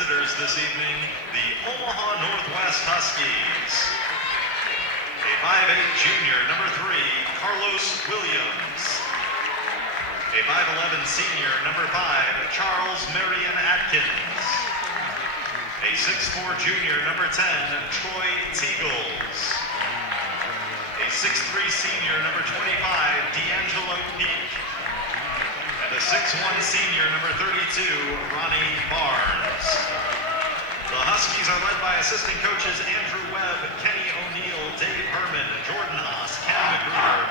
visitors this evening, the Omaha Northwest Huskies. A 5'8 junior, number 3, Carlos Williams. A 5'11 senior, number 5, Charles Marion Atkins. A 6'4 junior, number 10, Troy Teagles. A 6'3 senior, number 25, D'Angelo Peak. And a 6'1 senior, number 32, Ronnie Barnes. The Huskies are led by assistant coaches Andrew Webb, Kenny O'Neill, Dave Herman, Jordan Haas, Ken McGruder,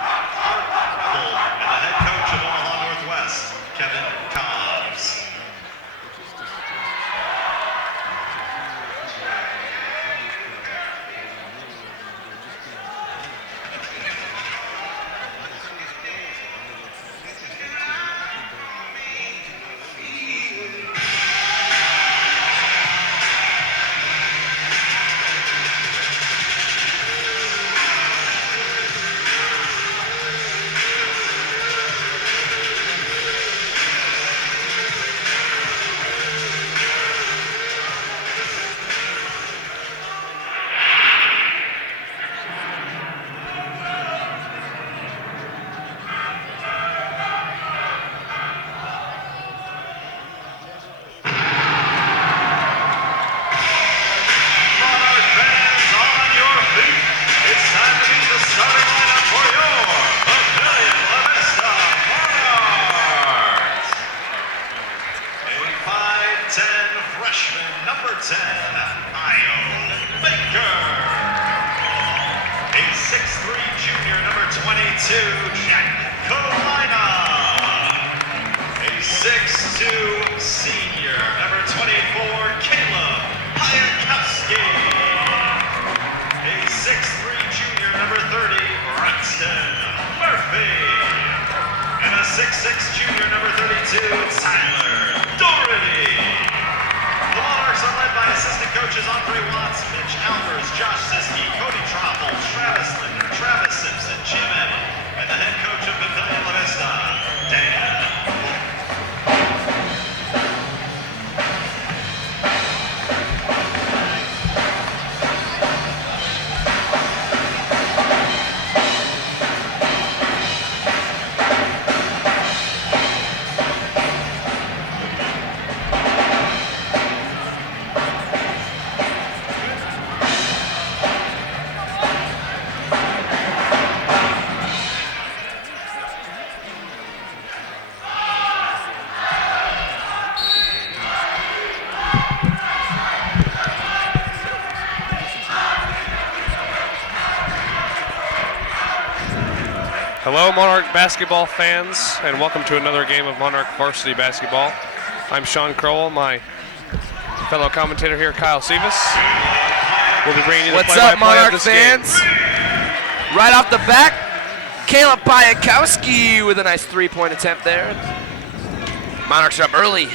Art Rebel, and the head coach of Omaha Northwest, Kevin Cobbs. Hello, Monarch basketball fans, and welcome to another game of Monarch varsity basketball. I'm Sean Crowell, my fellow commentator here, Kyle Sivas. We'll be bringing you the play-by-play of this game. What's up, Monarch fans? Right off the bat, Caleb Piakowski with a nice three-point attempt there. Monarchs are up early.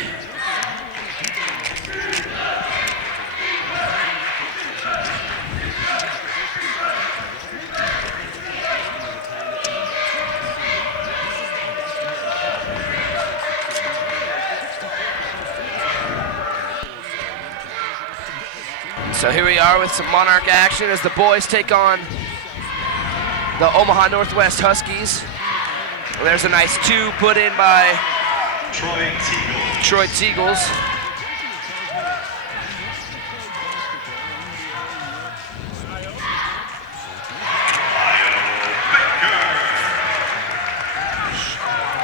So here we are with some Monarch action as the boys take on the Omaha Northwest Huskies. And there's a nice two put in by Troy Teagles.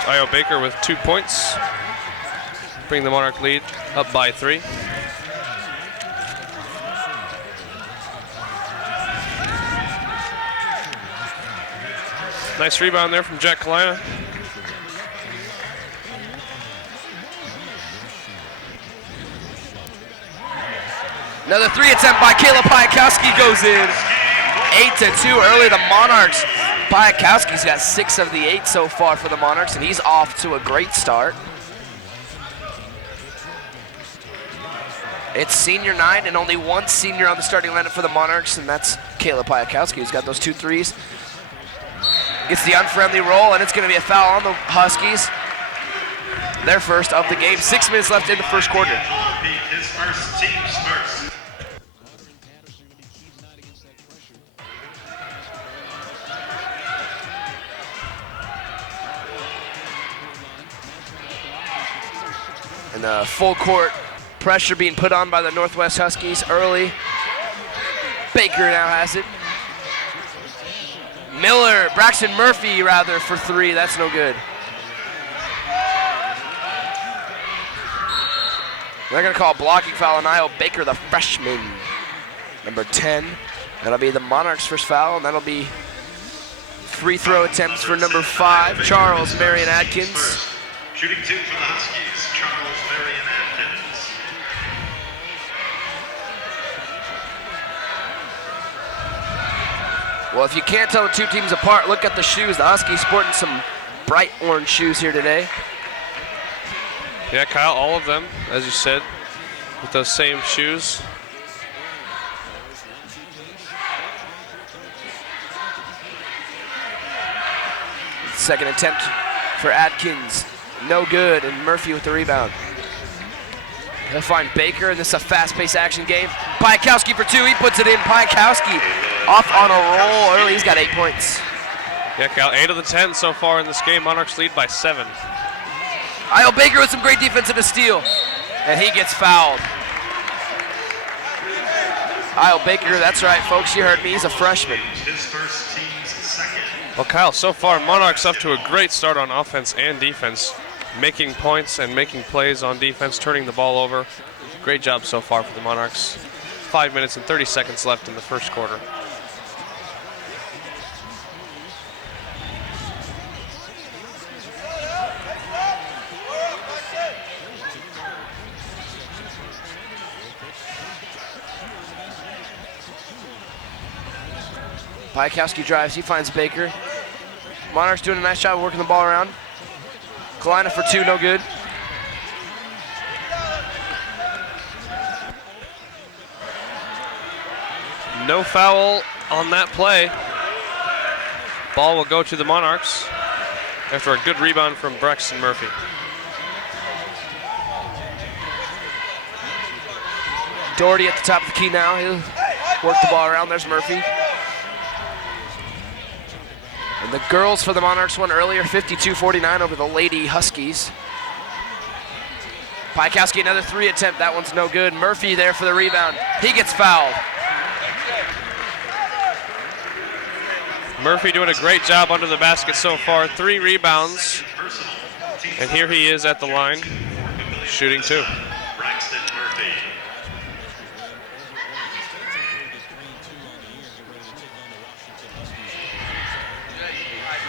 Io Baker with 2 points. Bring the Monarch lead up by 3. Nice rebound there from Jack Kalina. Another three attempt by Caleb Piakowski goes in. 8-2 early. The Monarchs. Piakowski's got 6 of the 8 so far for the Monarchs, and he's off to a great start. It's senior 9 and only one senior on the starting lineup for the Monarchs, and that's Caleb Piakowski, who's got those 2 threes. Gets the unfriendly roll, and it's going to be a foul on the Huskies. Their first of the game. 6 minutes left in the first quarter. repeat his first, team's first. And full court pressure being put on by the Northwest Huskies early. Baker now has it. Braxton Murphy rather, for three. That's no good. They're going to call a blocking foul on Niall Baker, the freshman, number 10. That'll be the Monarchs' first foul, and that'll be free throw attempts for number 5, Charles Marion Atkins. Shooting 2 for the Huskies, Charles Marion Atkins. Well, if you can't tell the two teams apart, look at the shoes. The Huskies sporting some bright orange shoes here today. Yeah, Kyle, all of them, as you said, with those same shoes. Second attempt for Atkins, no good, and Murphy with the rebound. He'll find Baker, and this is a fast-paced action game. Piakowski for 2, he puts it in. Piakowski off on a roll early, he's got 8 points. Yeah, Kyle, 8 of the 10 so far in this game. Monarchs lead by 7. Niall Baker with some great defense and a steal, and he gets fouled. Niall Baker, that's right, folks, you heard me, he's a freshman. His first, team's second. Well, Kyle, so far, Monarchs up to a great start on offense and defense, making points and making plays on defense, turning the ball over. Great job so far for the Monarchs. 5 minutes and 30 seconds left in the first quarter. Piakowski drives, he finds Baker. Monarchs doing a nice job of working the ball around. Kalina for 2, no good. No foul on that play. Ball will go to the Monarchs after a good rebound from Braxton Murphy. Doherty at the top of the key now. He'll work the ball around. There's Murphy. And the girls for the Monarchs won earlier, 52-49 over the Lady Huskies. Piakowski, another 3 attempt. That one's no good. Murphy there for the rebound. He gets fouled. Murphy doing a great job under the basket so far. 3 rebounds. And here he is at the line, shooting 2. Braxton Murphy.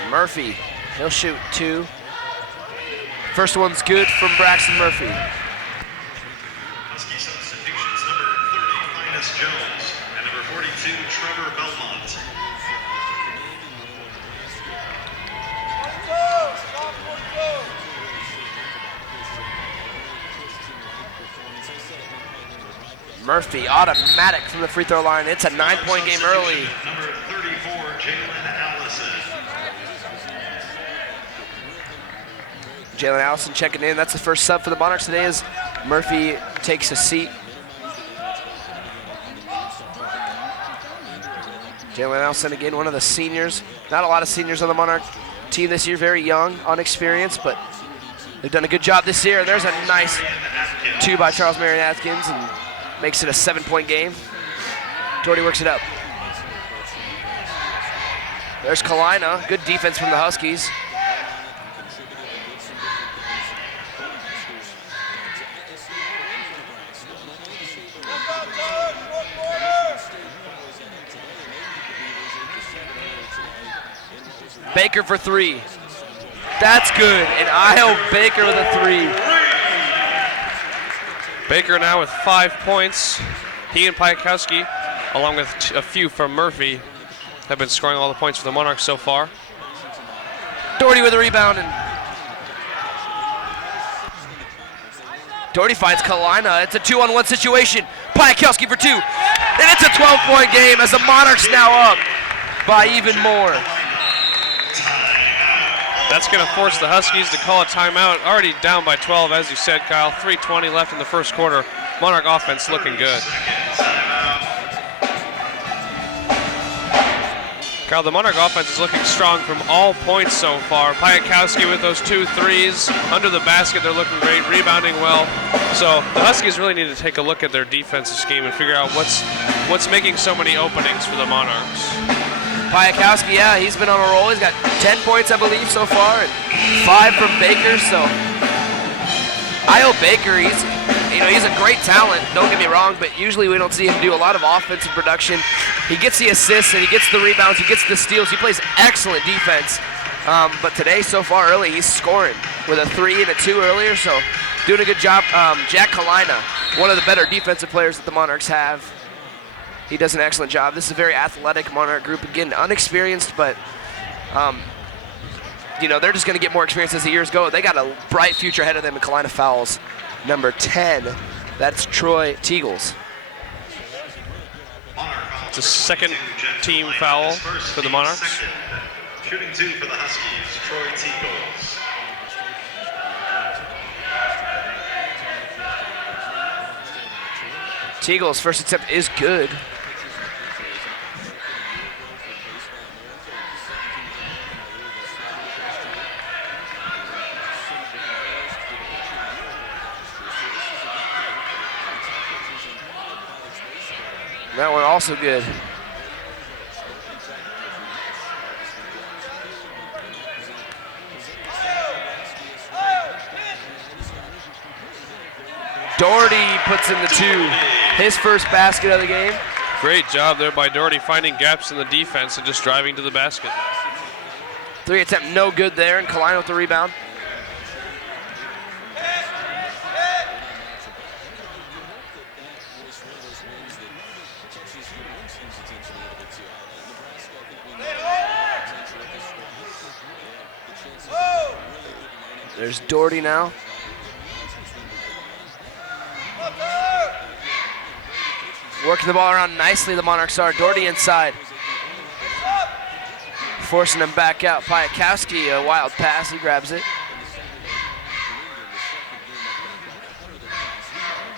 Murphy, he'll shoot 2. First one's good from Braxton Murphy. Husky substitutions, number 30, Linus Jones, and number 42, Trevor Belmont. Murphy, automatic from the free throw line. It's a 9-point game early. Number 34, Jalen Allison. Jalen Allison checking in. That's the first sub for the Monarchs today as Murphy takes a seat. Jalen Allison, again, one of the seniors. Not a lot of seniors on the Monarch team this year. Very young, unexperienced, but they've done a good job this year. There's a nice 2 by Charles Marion Atkins and makes it a 7-point game. Doherty works it up. There's Kalina. Good defense from the Huskies. Baker for 3. That's good. And Niall Baker with a 3. Baker now with 5 points. He and Piakowski, along with a few from Murphy, have been scoring all the points for the Monarchs so far. Doherty with a rebound. And Doherty finds Kalina. It's a 2-on-1 situation. Piakowski for 2. And it's a 12-point game as the Monarchs now up by even more. That's going to force the Huskies to call a timeout. Already down by 12, as you said, Kyle. 3:20 left in the first quarter. Monarch offense looking good. Kyle, the Monarch offense is looking strong from all points so far. Piatkowski with those 2 threes under the basket. They're looking great, rebounding well. So the Huskies really need to take a look at their defensive scheme and figure out what's making so many openings for the Monarchs. Piatkowski, yeah, he's been on a roll. He's got 10 points, I believe, so far, and 5 from Baker. So I.O. Baker, he's a great talent, don't get me wrong, but usually we don't see him do a lot of offensive production. He gets the assists and he gets the rebounds, he gets the steals, he plays excellent defense. But today, so far early, he's scoring with a 3 and a 2 earlier, so doing a good job. Jack Kalina, one of the better defensive players that the Monarchs have. He does an excellent job. This is a very athletic Monarch group. Again, unexperienced, but they're just going to get more experience as the years go. They got a bright future ahead of them, and Kalina fouls number 10. That's Troy Teagles. It's a second team foul for the Monarchs. Shooting 2 for the Huskies, Troy Teagles. Teagles' first attempt is good. That one also good. Doherty puts in the 2. His first basket of the game. Great job there by Doherty, finding gaps in the defense and just driving to the basket. 3 attempt, no good there, and Kalina with the rebound. There's Doherty now. Working the ball around nicely, the Monarchs are. Doherty inside. Forcing him back out. Piatkowski, a wild pass, he grabs it.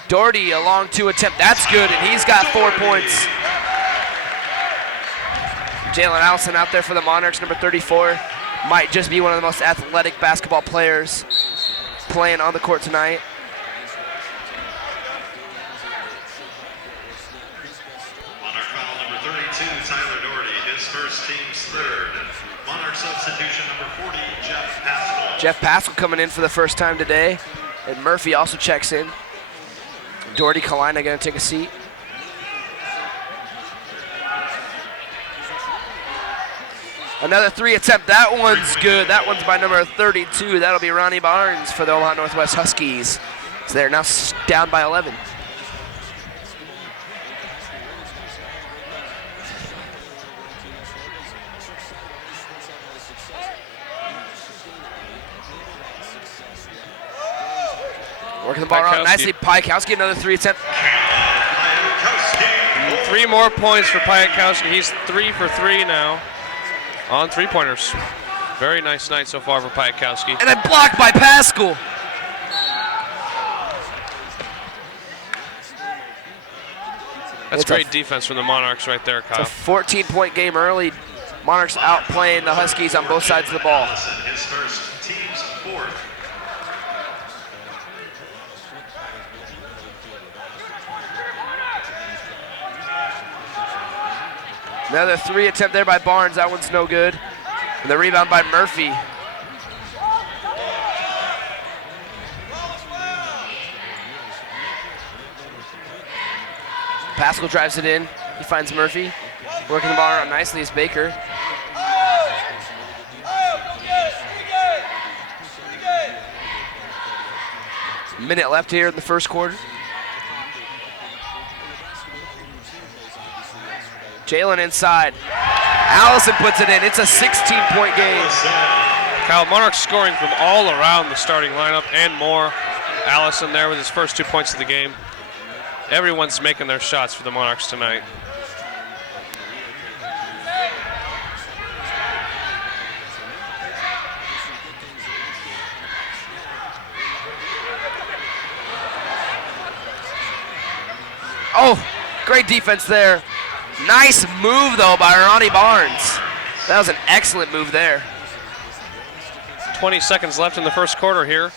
Doherty, a long 2 attempt, that's good, and he's got 4 points. Jalen Allison out there for the Monarchs, number 34. Might just be one of the most athletic basketball players playing on the court tonight. Monarch foul number 32, Tyler Doherty, his first, team's 3rd. Monarch substitution number 40, Jeff Pascal. Jeff Pascal coming in for the first time today, and Murphy also checks in. Doherty, Kalina going to take a seat. Another 3 attempt, that one's good. That one's by number 32. That'll be Ronnie Barnes for the Omaha Northwest Huskies. So they're now down by 11. Working the ball around nicely. Piatkowski, another 3 attempt. 3 more points for Piatkowski. He's 3 for 3 now on 3-pointers. Very nice night so far for Piatkowski. And then blocked by Pascal. That's great defense from the Monarchs right there, Kyle. It's a 14-point game early. Monarchs outplaying the Huskies on both sides of the ball. His first, team's 4th. Another 3 attempt there by Barnes. That one's no good. And the rebound by Murphy. Pascal drives it in. He finds Murphy. Working the ball around nicely is Baker. Minute left here in the first quarter. Jalen inside. Allison puts it in. It's a 16-point game. Kyle, Monarchs scoring from all around the starting lineup and more. Allison there with his first 2 points of the game. Everyone's making their shots for the Monarchs tonight. Oh, great defense there. Nice move, though, by Ronnie Barnes. That was an excellent move there. 20 seconds left in the first quarter here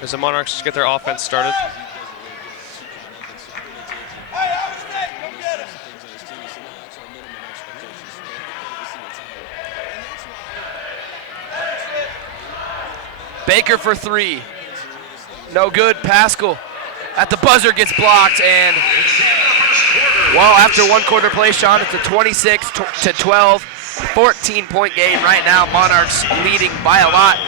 as the Monarchs get their offense started. Baker for three. No good. Pascal at the buzzer gets blocked, and well, after one quarter play, Sean, it's a 26-12, 14-point game right now. Monarchs leading by a lot.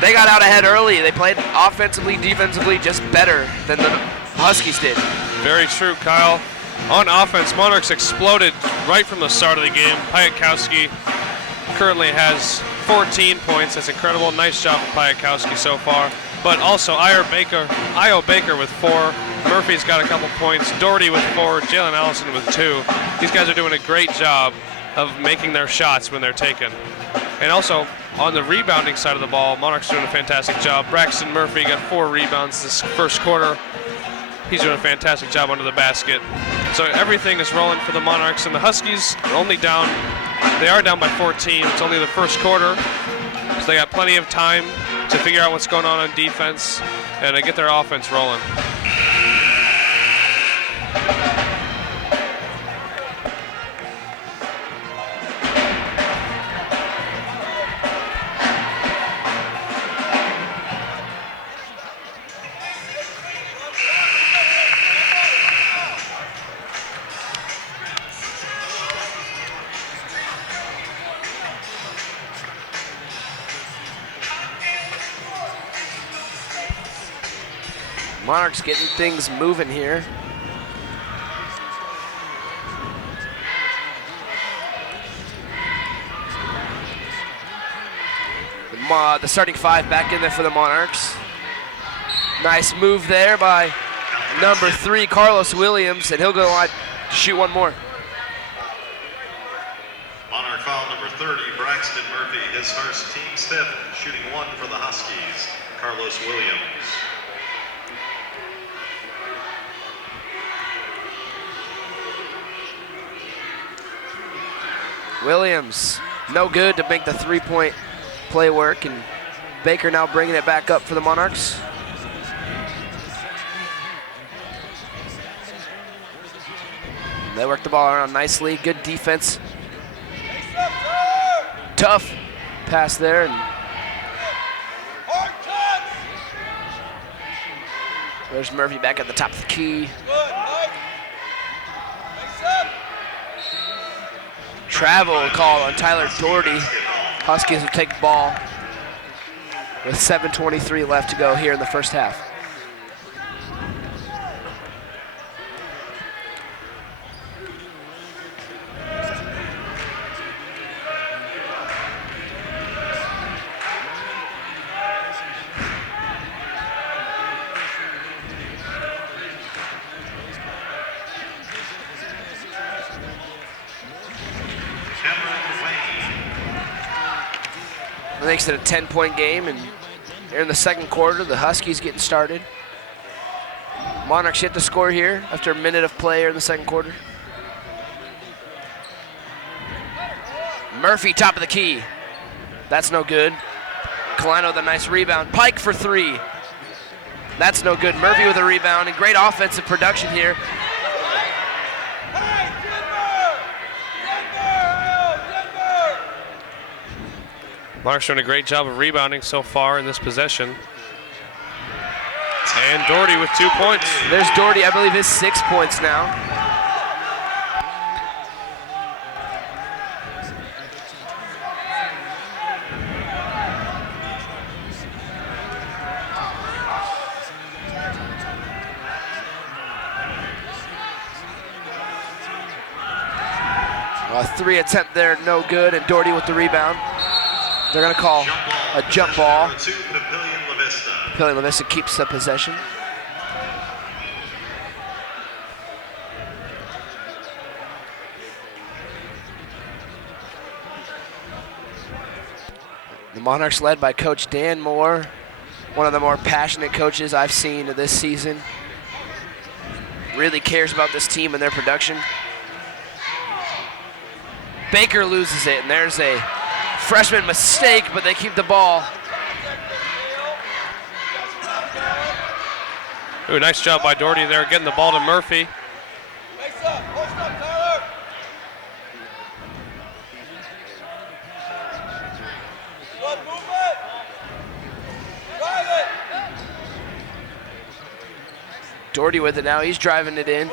They got out ahead early. They played offensively, defensively, just better than the Huskies did. Very true, Kyle. On offense, Monarchs exploded right from the start of the game. Piatkowski currently has 14 points. That's incredible. Nice job of Piatkowski so far. But also Io Baker with 4. Murphy's got a couple points. Doherty with 4. Jalen Allison with 2. These guys are doing a great job of making their shots when they're taken. And also on the rebounding side of the ball, Monarchs are doing a fantastic job. Braxton Murphy got 4 rebounds this first quarter. He's doing a fantastic job under the basket. So everything is rolling for the Monarchs, and the Huskies are only down. They are down by 14. It's only the first quarter, so they got plenty of time to figure out what's going on defense and get their offense rolling. Monarchs getting things moving here. The starting 5 back in there for the Monarchs. Nice move there by number 3, Carlos Williams, and he'll go on to shoot one more. Monarch foul number 30, Braxton Murphy, his first, team's 5th, shooting 1 for the Huskies, Carlos Williams. Williams, no good to make the 3-point play work, and Baker now bringing it back up for the Monarchs. They work the ball around nicely, good defense. Tough pass there, and there's Murphy back at the top of the key. Travel call on Tyler Doherty. Huskies will take the ball with 7:23 left to go here in the first half. That makes it a 10-point game, and here in the second quarter, the Huskies getting started. Monarchs hit the score here after a minute of play here in the second quarter. Murphy, top of the key. That's no good. Kalino with a nice rebound. Pike for 3. That's no good. Murphy with a rebound, and great offensive production here. Monarchs doing a great job of rebounding so far in this possession. And Doherty with 2 points. There's Doherty, I believe his 6 points now. A 3 attempt there, no good, and Doherty with the rebound. They're going to call a jump ball. Papillion La Vista. Papillion La Vista keeps the possession. The Monarchs led by Coach Dan Moore, one of the more passionate coaches I've seen this season. really cares about this team and their production. Baker loses it, and there's a freshman mistake, but they keep the ball. Ooh, nice job by Doherty there, getting the ball to Murphy. Doherty with it now, he's driving it in.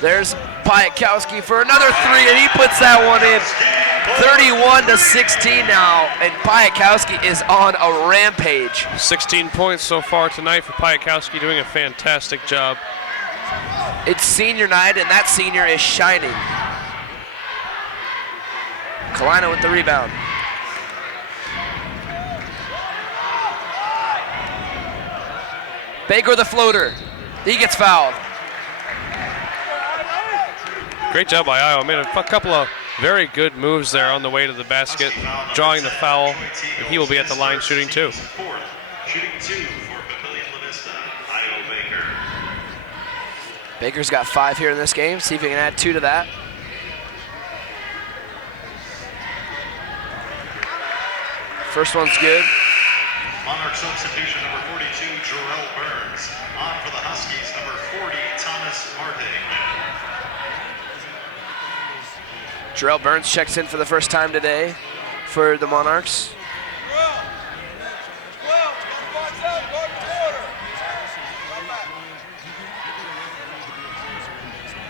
There's Piatkowski for another three, and he puts that one in. 31-16 now, and Piatkowski is on a rampage. 16 points so far tonight for Piatkowski, doing a fantastic job. It's senior night, and that senior is shining. Kalina with the rebound. Baker the floater. He gets fouled. Great job by Iowa. Made a couple of very good moves there on the way to the basket, drawing the foul, and he will be at the line shooting two. Shooting two for Papillion La Vista, Io Baker. Baker's got 5 here in this game. See if he can add 2 to that. First one's good. Monarch substitution number 42, Jarrell Burns. On for the Huskies, number 40, Thomas Martig. Jarrell Burns checks in for the first time today for the Monarchs.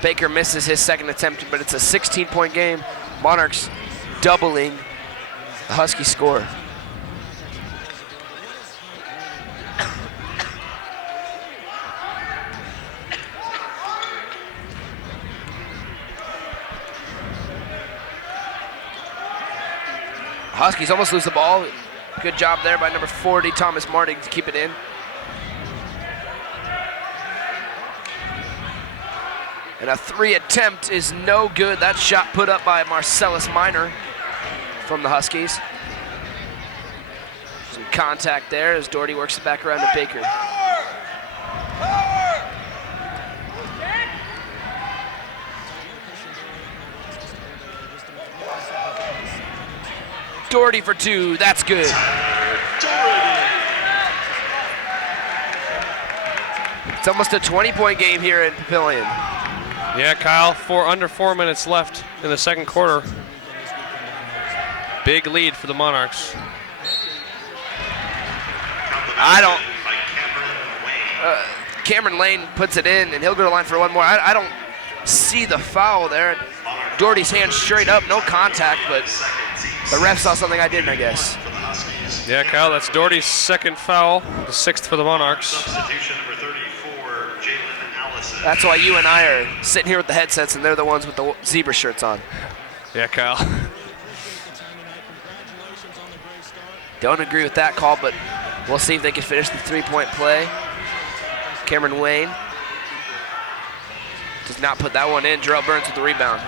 Baker misses his second attempt, but it's a 16-point game. Monarchs doubling the Husky score. Huskies almost lose the ball. Good job there by number 40, Thomas Martig, to keep it in. And a 3 attempt is no good. That shot put up by Marcellus Minor from the Huskies. Some contact there as Doherty works it back around to Baker. Doherty for 2, that's good. It's almost a 20-point game here in Papillion. Yeah, Kyle, under 4 minutes left in the second quarter. Big lead for the Monarchs. Cameron Lane puts it in, and he'll go to the line for one more. I don't see the foul there. Doherty's hand straight up, no contact, but the ref saw something I didn't, I guess. Yeah, Kyle, that's Doherty's second foul, the 6th for the Monarchs. Substitution number 34, Jalen Allison. That's why you and I are sitting here with the headsets, and they're the ones with the zebra shirts on. Yeah, Kyle. Don't agree with that call, but we'll see if they can finish the 3-point play. Cameron Wayne does not put that one in. Jarrell Burns with the rebound.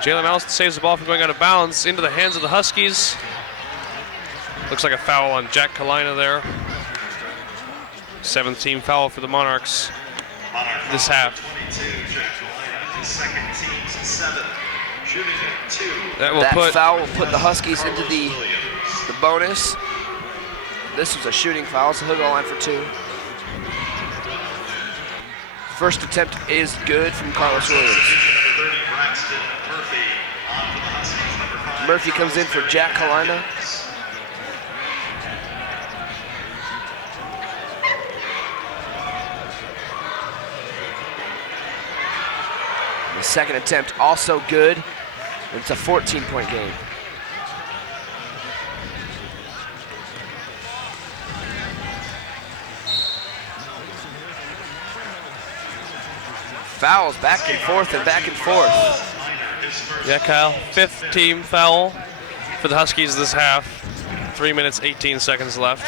Jalen Allison saves the ball from going out of bounds into the hands of the Huskies. Looks like a foul on Jack Kalina there. 7th team foul for the Monarchs this half. 22, Jack Kalina, his second team's 7, shooting at 2. That foul will put the Huskies into the bonus. This was a shooting foul, so he'll go line for 2. First attempt is good from Carlos Williams. Murphy comes in for Jack Kalina. The second attempt also good. It's a 14-point game. Fouls back and forth and back and forth. Yeah, Kyle, 5th team foul for the Huskies this half. 3 minutes, 18 seconds left.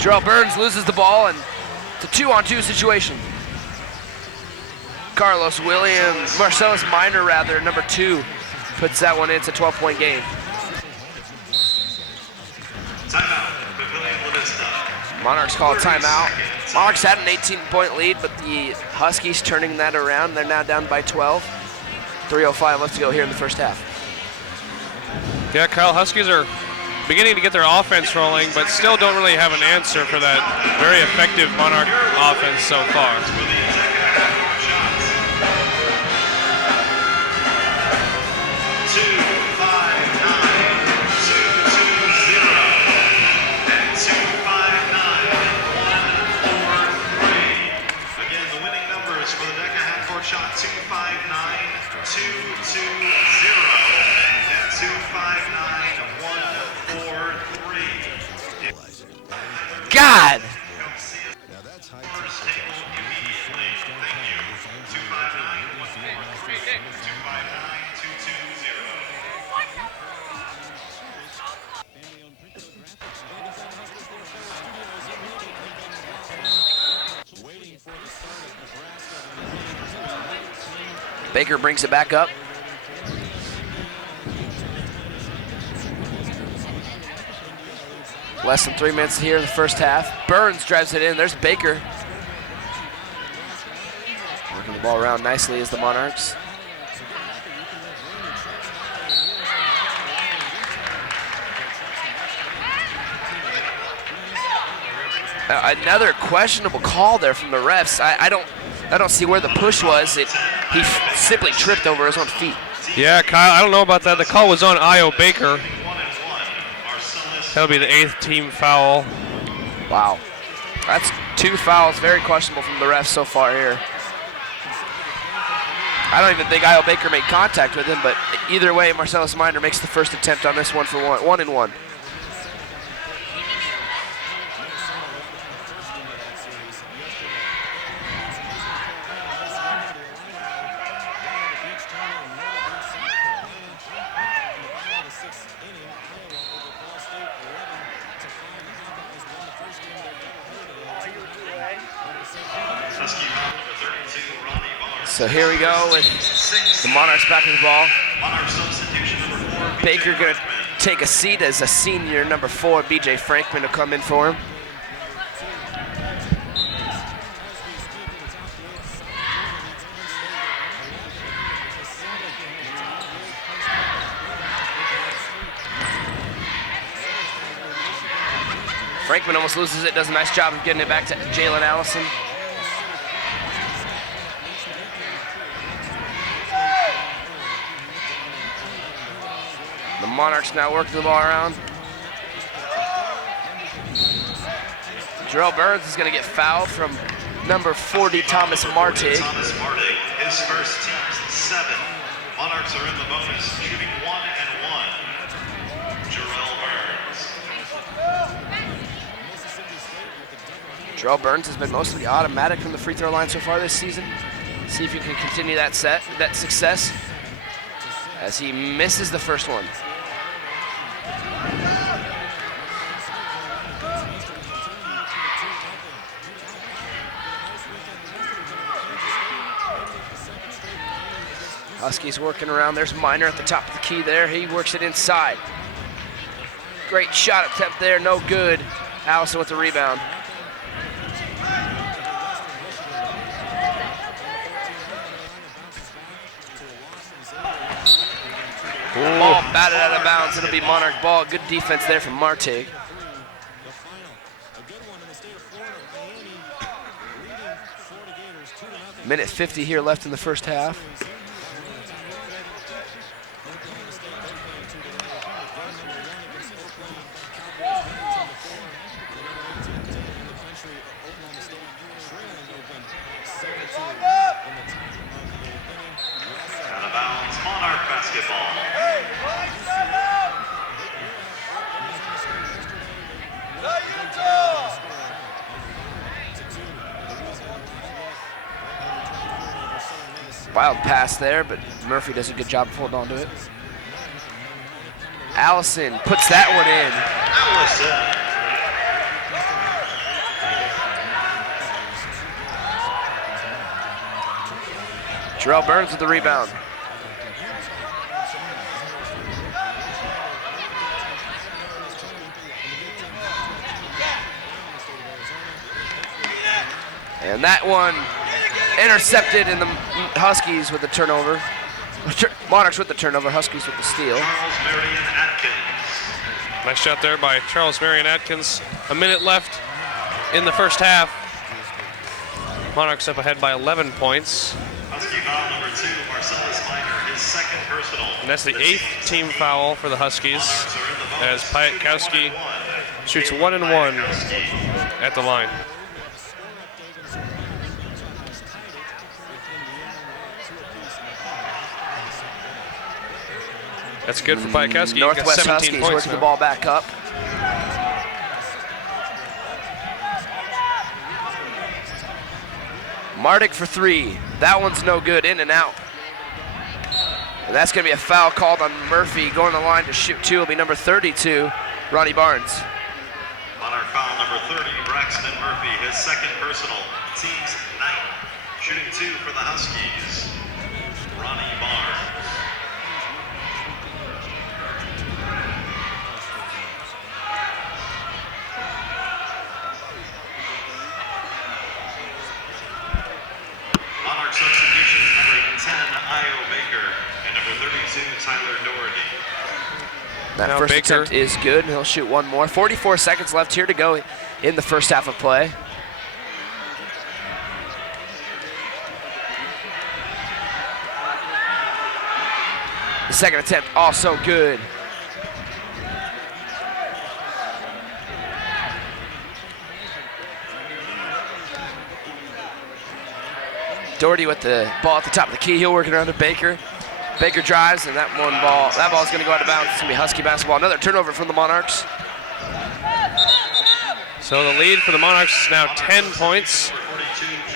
Jarrell Burns loses the ball, and it's a 2-on-2 situation. Marcellus Minor rather, number 2, puts that one in. It's a 12-point game. Timeout, Papillion La Vista. Monarchs call a timeout. Monarchs had an 18-point lead, but the Huskies turning that around. They're now down by 12. 3:05 left to go here in the first half. Yeah, Kyle, Huskies are beginning to get their offense rolling, but still don't really have an answer for that very effective Monarch offense so far. Shot 259-220 and 259-143. God! Now that's high immediately. Thank you. 259-143. 259-220. Baker brings it back up. Less than 3 minutes here in the first half. Burns drives it in. There's Baker. Working the ball around nicely as the Monarchs. Another questionable call there from the refs. I don't see where the push was. He simply tripped over his own feet. Yeah, Kyle, I don't know about that. The call was on Io Baker. That'll be the 8th team foul. Wow. That's 2 fouls, very questionable from the refs so far here. I don't even think Io Baker made contact with him, but either way, Marcellus Minor makes the first attempt on this one for 1-and-1. So here we go with the Monarchs back with the ball. Baker gonna take a seat as a senior, number 4, BJ Frankman, will come in for him. Frankman almost loses it, does a nice job of getting it back to Jalen Allison. The Monarchs now working the ball around. Jarrell Burns is going to get fouled from number 40, Thomas Martig. Thomas Martig, his first team's 7. Monarchs are in the bonus, shooting 1-and-1. Jarrell Burns. Jarrell Burns has been mostly automatic from the free throw line so far this season. See if he can continue that success as he misses the first one. Huskies working around. There's Minor at the top of the key there. He works it inside. Great shot attempt there, no good. Allison with the rebound. Ball batted out of bounds. It'll be Monarch ball. Good defense there from Martig. Minute 50 here left in the first half. Out of bounds, Monarch basketball. Wild pass there, but Murphy does a good job of holding on to it. Allison puts that one in. Terrell Burns with the rebound. And that one intercepted, in the Huskies with the turnover. Monarchs with the turnover, Huskies with the steal. Charles Marion Atkins. Nice shot there by Charles Marion Atkins. A minute left in the first half. Monarchs up ahead by 11 points. Husky foul number 2, Marcellus Minor, his second personal. And that's the 8th team foul for the Huskies, as Piatkowski shoots 1 and 1 at the line. That's good for Piatkowski. Northwest Huskies working the ball back up. Mardick for 3. That one's no good, in and out. And that's going to be a foul called on Murphy. Going to the line to shoot 2 will be number 32, Ronnie Barnes. Monarch foul number 30, Braxton Murphy, his second personal, team's 9th. Shooting 2 for the Huskies, Ronnie Barnes. Monarch substitutions, number 10, Io Baker, and number 32, Tyler Doherty. That Now first Baker. attempt is good. He'll shoot one more. 44 seconds left here to go in the first half of play. The second attempt also good. Doherty with the ball at the top of the key. He'll work it around to Baker. Baker drives, and that ball's going to go out of bounds. It's going to be Husky basketball. Another turnover from the Monarchs. So the lead for the Monarchs is now 10 points,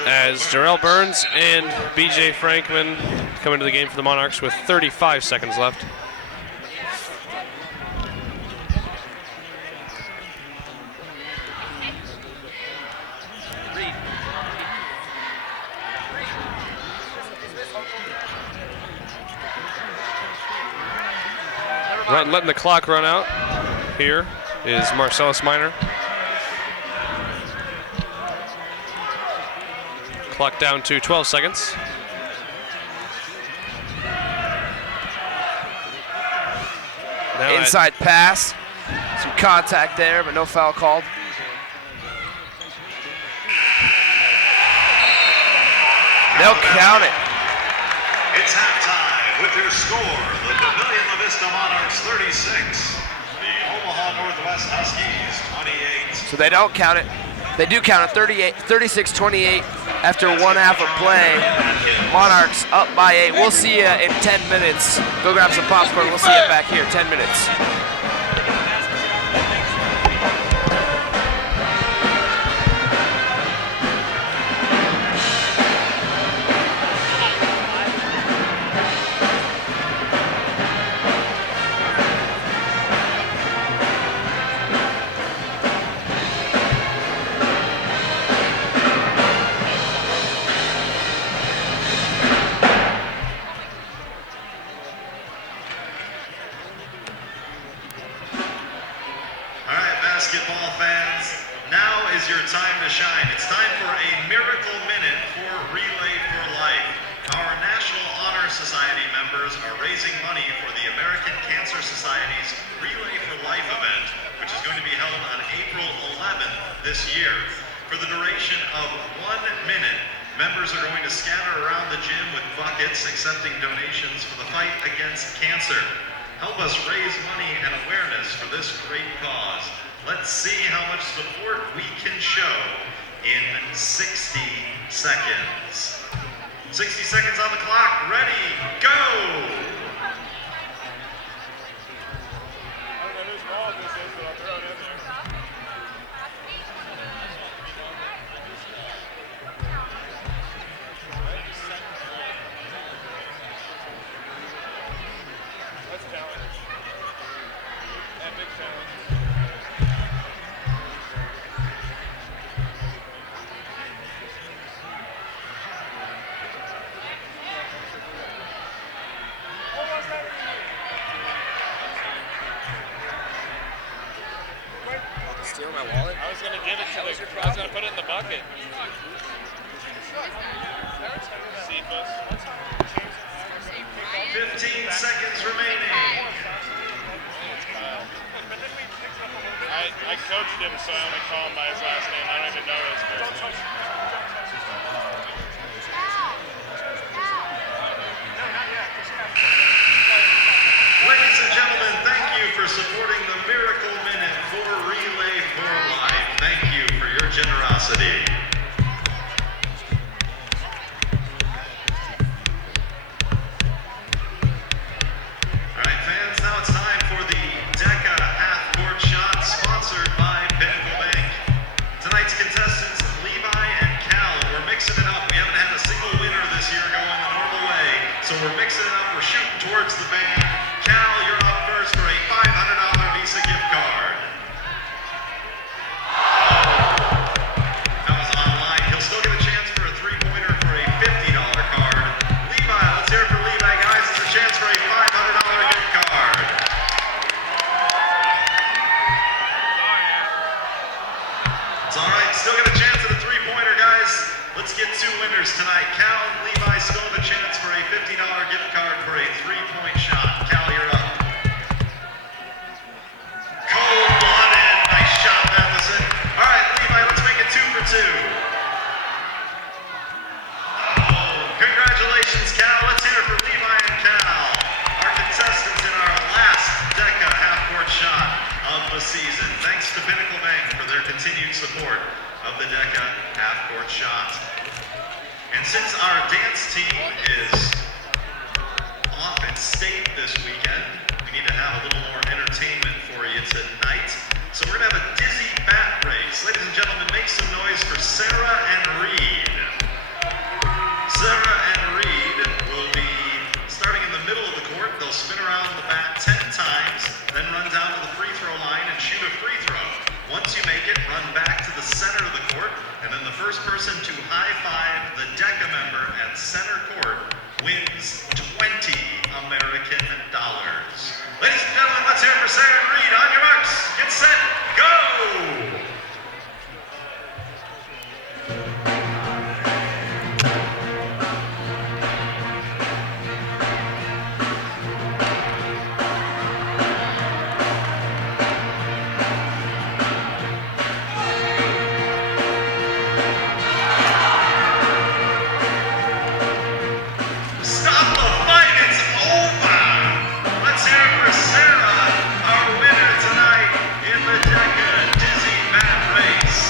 as Darrell Burns and BJ Frankman come into the game for the Monarchs with 35 seconds left. Letting the clock run out here is Marcellus Minor. Clock down to 12 seconds. Now Inside pass. Some contact there, but no foul called. They'll count it. It's halftime with your score, the Papillion La Vista Monarchs 36, the Omaha Northwest Huskies 28. So they don't count it. They do count it, 36-28 after one half of play. Monarchs up by 8. We'll see you in 10 minutes. Go grab some popcorn. We'll see you back here, 10 minutes. Basketball fans, now is your time to shine. It's time for a miracle minute for Relay for Life. Our National Honor Society members are raising money for the American Cancer Society's Relay for Life event, which is going to be held on April 11th this year. For the duration of 1 minute, members are going to scatter around the gym with buckets, accepting donations for the fight against cancer. Help us raise money and awareness for this great cause. Let's see how much support we can show in 60 seconds. 60 seconds on the clock. Ready, go! steal my wallet? I was gonna give it to the. I was gonna put it in the bucket. 15 seconds remaining. I coached him, so I only call him by his last name. I don't even know his first name. Ladies and gentlemen, thank you for supporting the Miracle Minute for Relay for Life. Thank you for your generosity. All right, fans, now it's time for the DECA half-court shot sponsored by Pinnacle Bank. Tonight's contestants, Levi and Cal, we're mixing it up. We haven't had a single winner this year going the normal way, so we're mixing it up. We're shooting towards the band. Cal, you're up first for a $500 Visa gift card. That was online. He'll still get a chance for a three-pointer for a $50 card. Levi, let's hear it for Levi, guys. It's a chance for a $500 gift card. It's all right. Still got a chance at a three-pointer, guys. Let's get two winners tonight. Cal and Levi still have a chance for a $50 gift card for a three-point shot. Cal, you're up. Cold-blooded. Nice shot, Matheson. All right, Levi, let's make it 2 for 2. Oh, congratulations, Cal. Let's hear it for Levi and Cal, our contestants in our last DECA half-court shot of the season. Thanks to Pinnacle Bank for their continued support of the DECA half-court shot. And since our dance team is off in state this weekend, we need to have a little more entertainment for you tonight. So we're gonna have a dizzy bat race. Ladies and gentlemen, make some noise for Sarah and Reed. Sarah and Reed will be starting in the middle of the court. They'll spin around the bat 10 times, then run down to the free throw line and shoot a free throw. Once you make it, run back to the center of the court, and then the first person to high-five the DECA member at center court wins $20 American dollars. Ladies and gentlemen, let's hear it for Sarah and Reed. On your marks, get set, go! Stop the fight, it's over! Let's hear it for Sarah, our winner tonight in the DECA Dizzy Bat Race.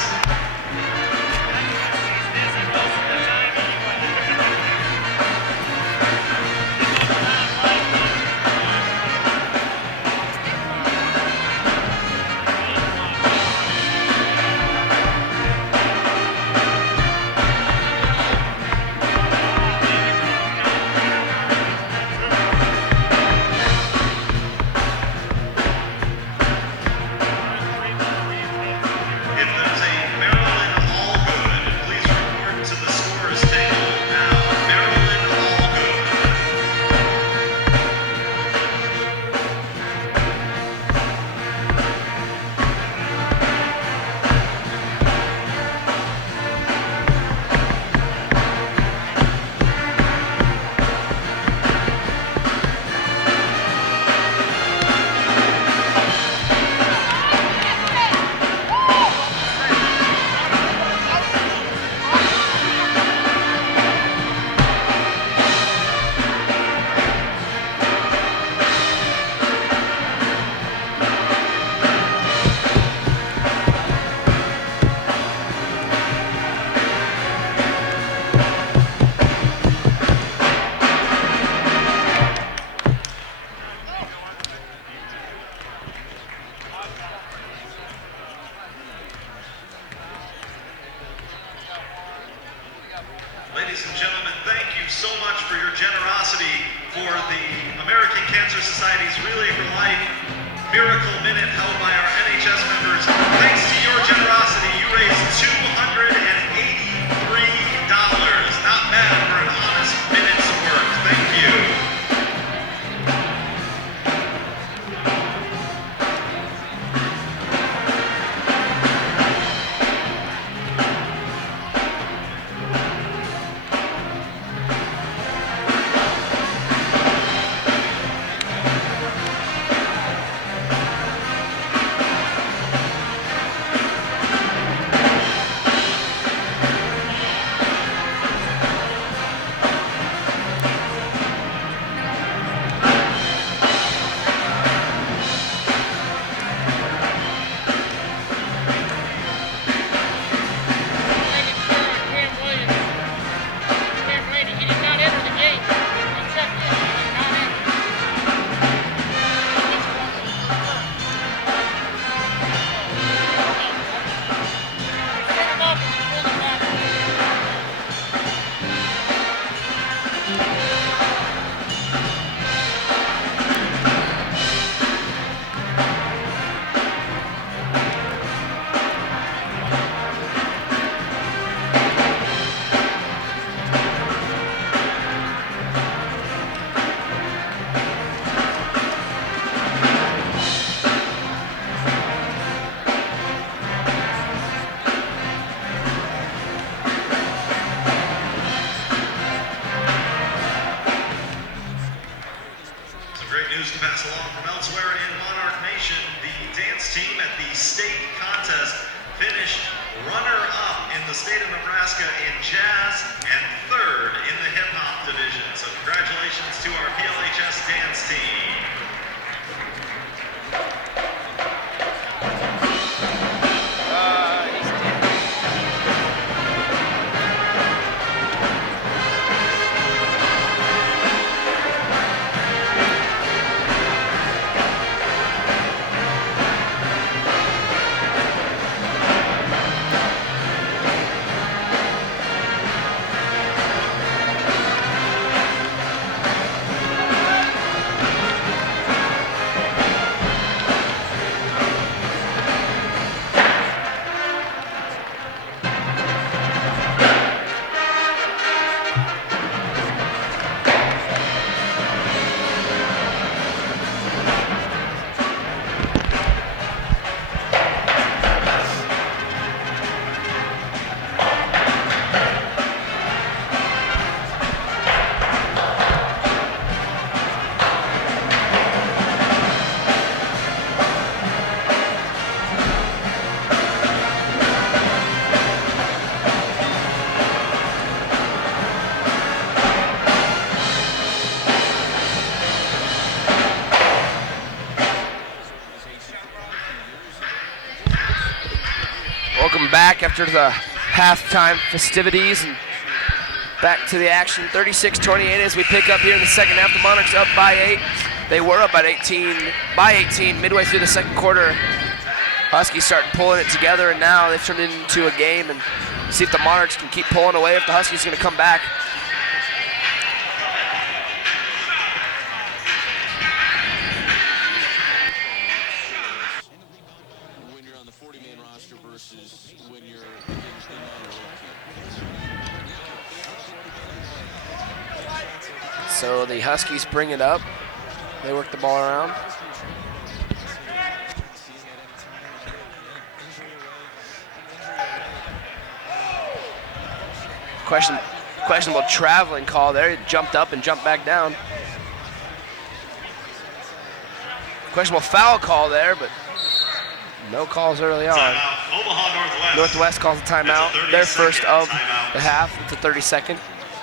If there's a Maryland Allgood, please report to the scores table now. Maryland Allgood. Ladies and gentlemen, thank you so much for your generosity for the American Cancer Society's Relay for Life Miracle Minute held by our NHS members. Thanks to your generosity, you raised $283. Not bad for an honest minute's work. Thank you. From elsewhere in Monarch Nation, the dance team at the state contest finished runner-up in the state of Nebraska in jazz and third in the hip-hop division. So congratulations to our PLHS dance team. Welcome back after the halftime festivities and back to the action. 36-28 as we pick up here in the second half. The Monarchs up by 8. They were up by 18 midway through the second quarter. Huskies started pulling it together, and now they've turned it into a game, and see if the Monarchs can keep pulling away, if the Huskies are going to come back. So the Huskies bring it up. They work the ball around. Questionable traveling call there. He jumped up and jumped back down. Questionable foul call there, but no calls early on. Omaha Northwest calls a timeout. Their first of the half. It's a 30-second.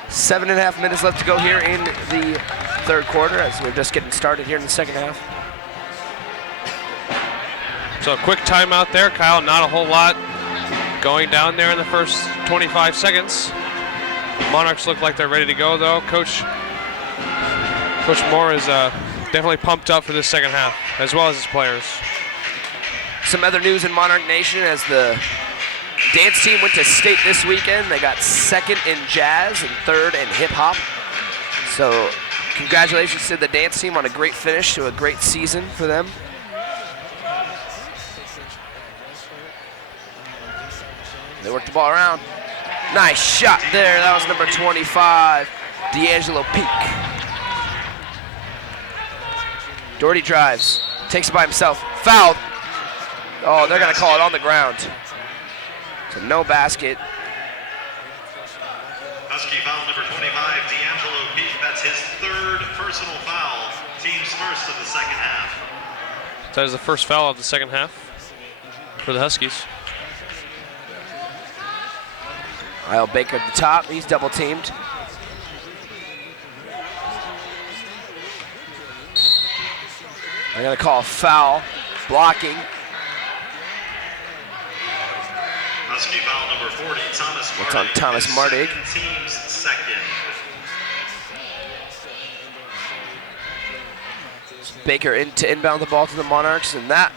7.5 minutes left to go here in the third quarter as we're just getting started here in the second half. So a quick timeout there, Kyle. Not a whole lot going down there in the first 25 seconds. Monarchs look like they're ready to go, though. Coach Moore is definitely pumped up for this second half, as well as his players. Some other news in Monarch Nation as the dance team went to state this weekend. They got second in jazz and third in hip hop. So congratulations to the dance team on a great finish to a great season for them. They worked the ball around. Nice shot there. That was number 25, D'Angelo Peak. Doherty drives, takes it by himself, fouled. Oh, they're gonna call it on the ground. So no basket. Husky foul number 25, D'Angelo Peak. That's his third personal foul. Team's first of the second half. That is the first foul of the second half for the Huskies. Kyle Baker at the top, he's double teamed. They're gonna call a foul, blocking. Husky foul number 40, Thomas Mardig. It's on Thomas Mardig. Team's second. Baker in to inbound the ball to the Monarchs, and that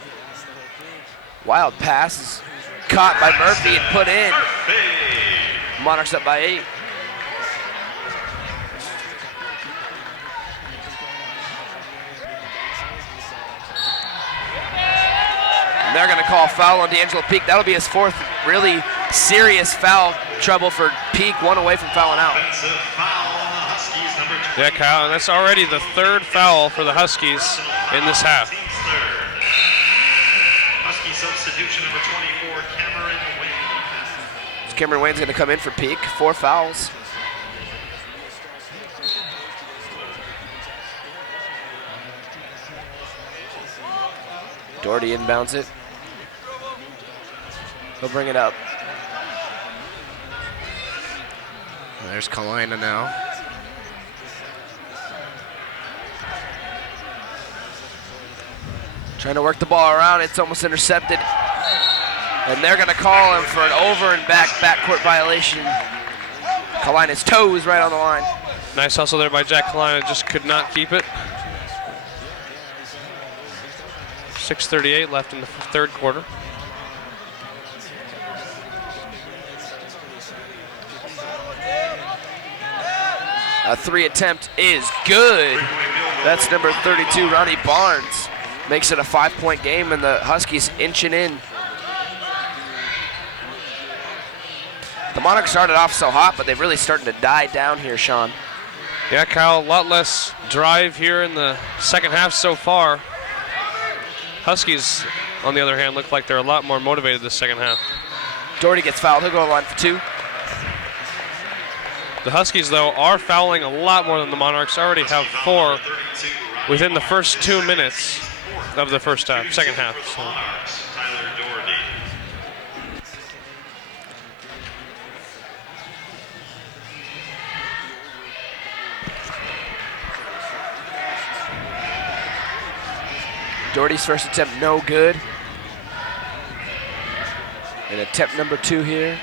wild pass is caught by Murphy and put in. Monarchs up by 8. And they're going to call a foul on D'Angelo Peak. That'll be his fourth really serious foul trouble for Peak, one away from fouling out. Offensive foul on the Huskies, number 20. Yeah, Kyle, and that's already the third foul for the Huskies in this half. Team's third. Husky substitution number 24, Cameron Wayne. Cameron Wayne's going to come in for Peak. 4 fouls. Doherty inbounds it. He'll bring it up. There's Kalina now. Trying to work the ball around. It's almost intercepted. And they're going to call him for an over and backcourt violation. Kalina's toes right on the line. Nice hustle there by Jack Kalina, just could not keep it. 6:38 left in the third quarter. A 3 attempt is good. That's number 32, Ronnie Barnes. Makes it a 5-point game, and the Huskies inching in. The Monarchs started off so hot, but they're really starting to die down here, Sean. Yeah, Kyle, a lot less drive here in the second half so far. Huskies, on the other hand, look like they're a lot more motivated this second half. Doherty gets fouled. He'll go to the line for 2. The Huskies, though, are fouling a lot more than the Monarchs. Already have 4 within the first 2 minutes of the second half. So. Doherty's first attempt, no good. And attempt number 2 here.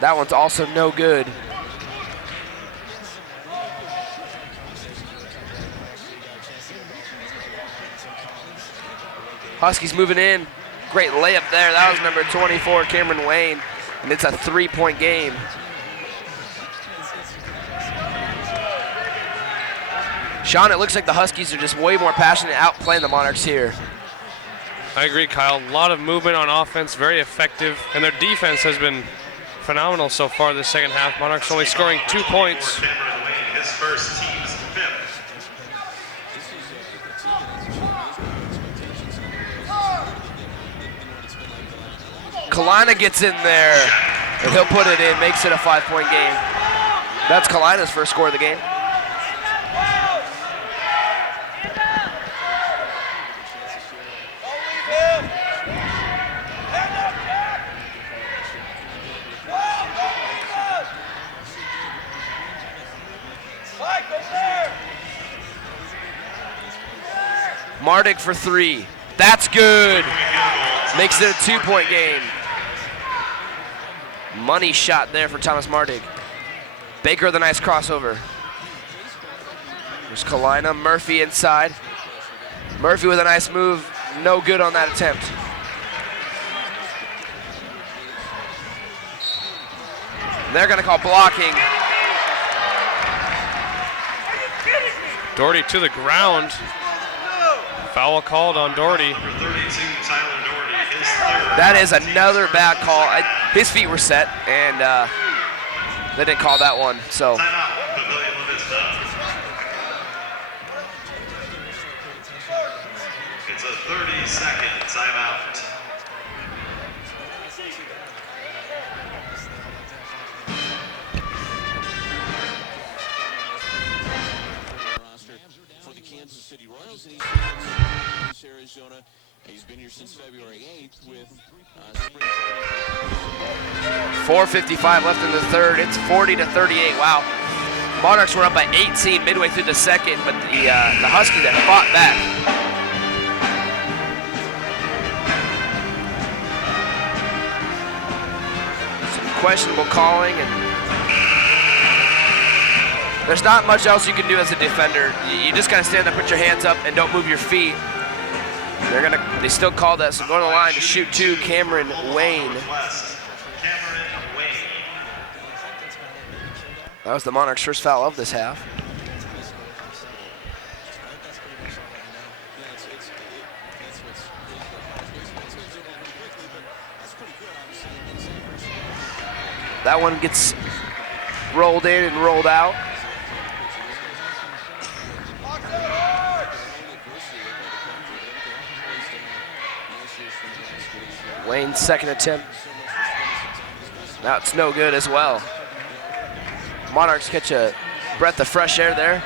That one's also no good. Huskies moving in. Great layup there. That was number 24, Cameron Wayne. And it's a 3-point game. Sean, it looks like the Huskies are just way more passionate outplaying the Monarchs here. I agree, Kyle. A lot of movement on offense, very effective. And their defense has been phenomenal so far this second half. Monarchs only scoring 2 points. His first team's 5th. Kalina gets in there, and he'll put it in, makes it a 5-point game. That's Kalina's first score of the game. Mardick for 3. That's good. Makes it a 2-point game. Money shot there for Thomas Mardick. Baker with a nice crossover. There's Kalina, Murphy inside. Murphy with a nice move. No good on that attempt. And they're going to call blocking. Doherty to the ground. Foul called on Doherty. Number 32, Tyler Doherty, his 3rd. That is another bad call. His feet were set, and they didn't call that one. So Timeout, Papillion La Vista. It's a 30-second timeout. For the Kansas City Royals, and he's in Arizona. He's been here since February 8th with spring training. 4:55 left in the third. It's 40-38. Wow. Monarchs were up by 18 midway through the second, but the Huskies have fought back. Some questionable calling, and there's not much else you can do as a defender. You just gotta stand there, put your hands up, and don't move your feet. They still call that, so go to the line to shoot 2, Cameron Wayne. That was the Monarchs' first foul of this half. That one gets rolled in and rolled out. Wayne's second attempt. Now it's no good as well. Monarchs catch a breath of fresh air there.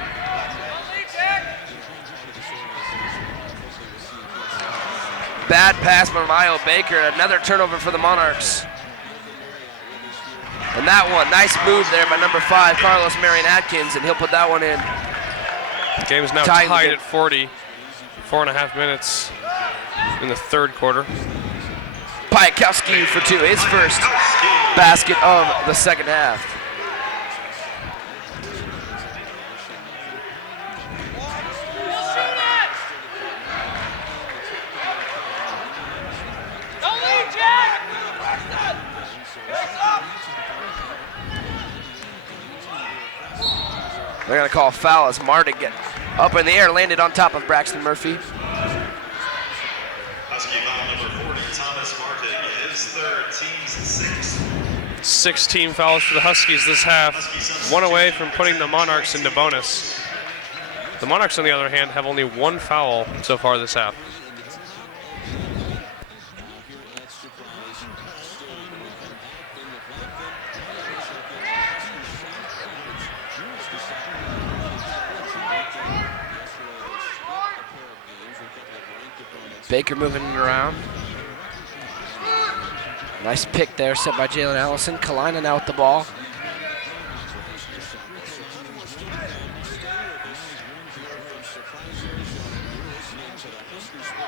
Bad pass by Mayo Baker. Another turnover for the Monarchs. And that one, nice move there by number 5, Carlos Marion Atkins, and he'll put that one in. The game is now tied at 40. 4.5 minutes in the third quarter. Piakowski for 2, his first basket of the second half. They're going to call a foul as Martin get up in the air, landed on top of Braxton Murphy. Husky foul number 40, Thomas Martin, his third, team's 6th. 6 team fouls for the Huskies this half. 1 away from putting the Monarchs into bonus. The Monarchs, on the other hand, have only 1 foul so far this half. Baker moving it around. Nice pick there set by Jalen Allison. Kalina now with the ball.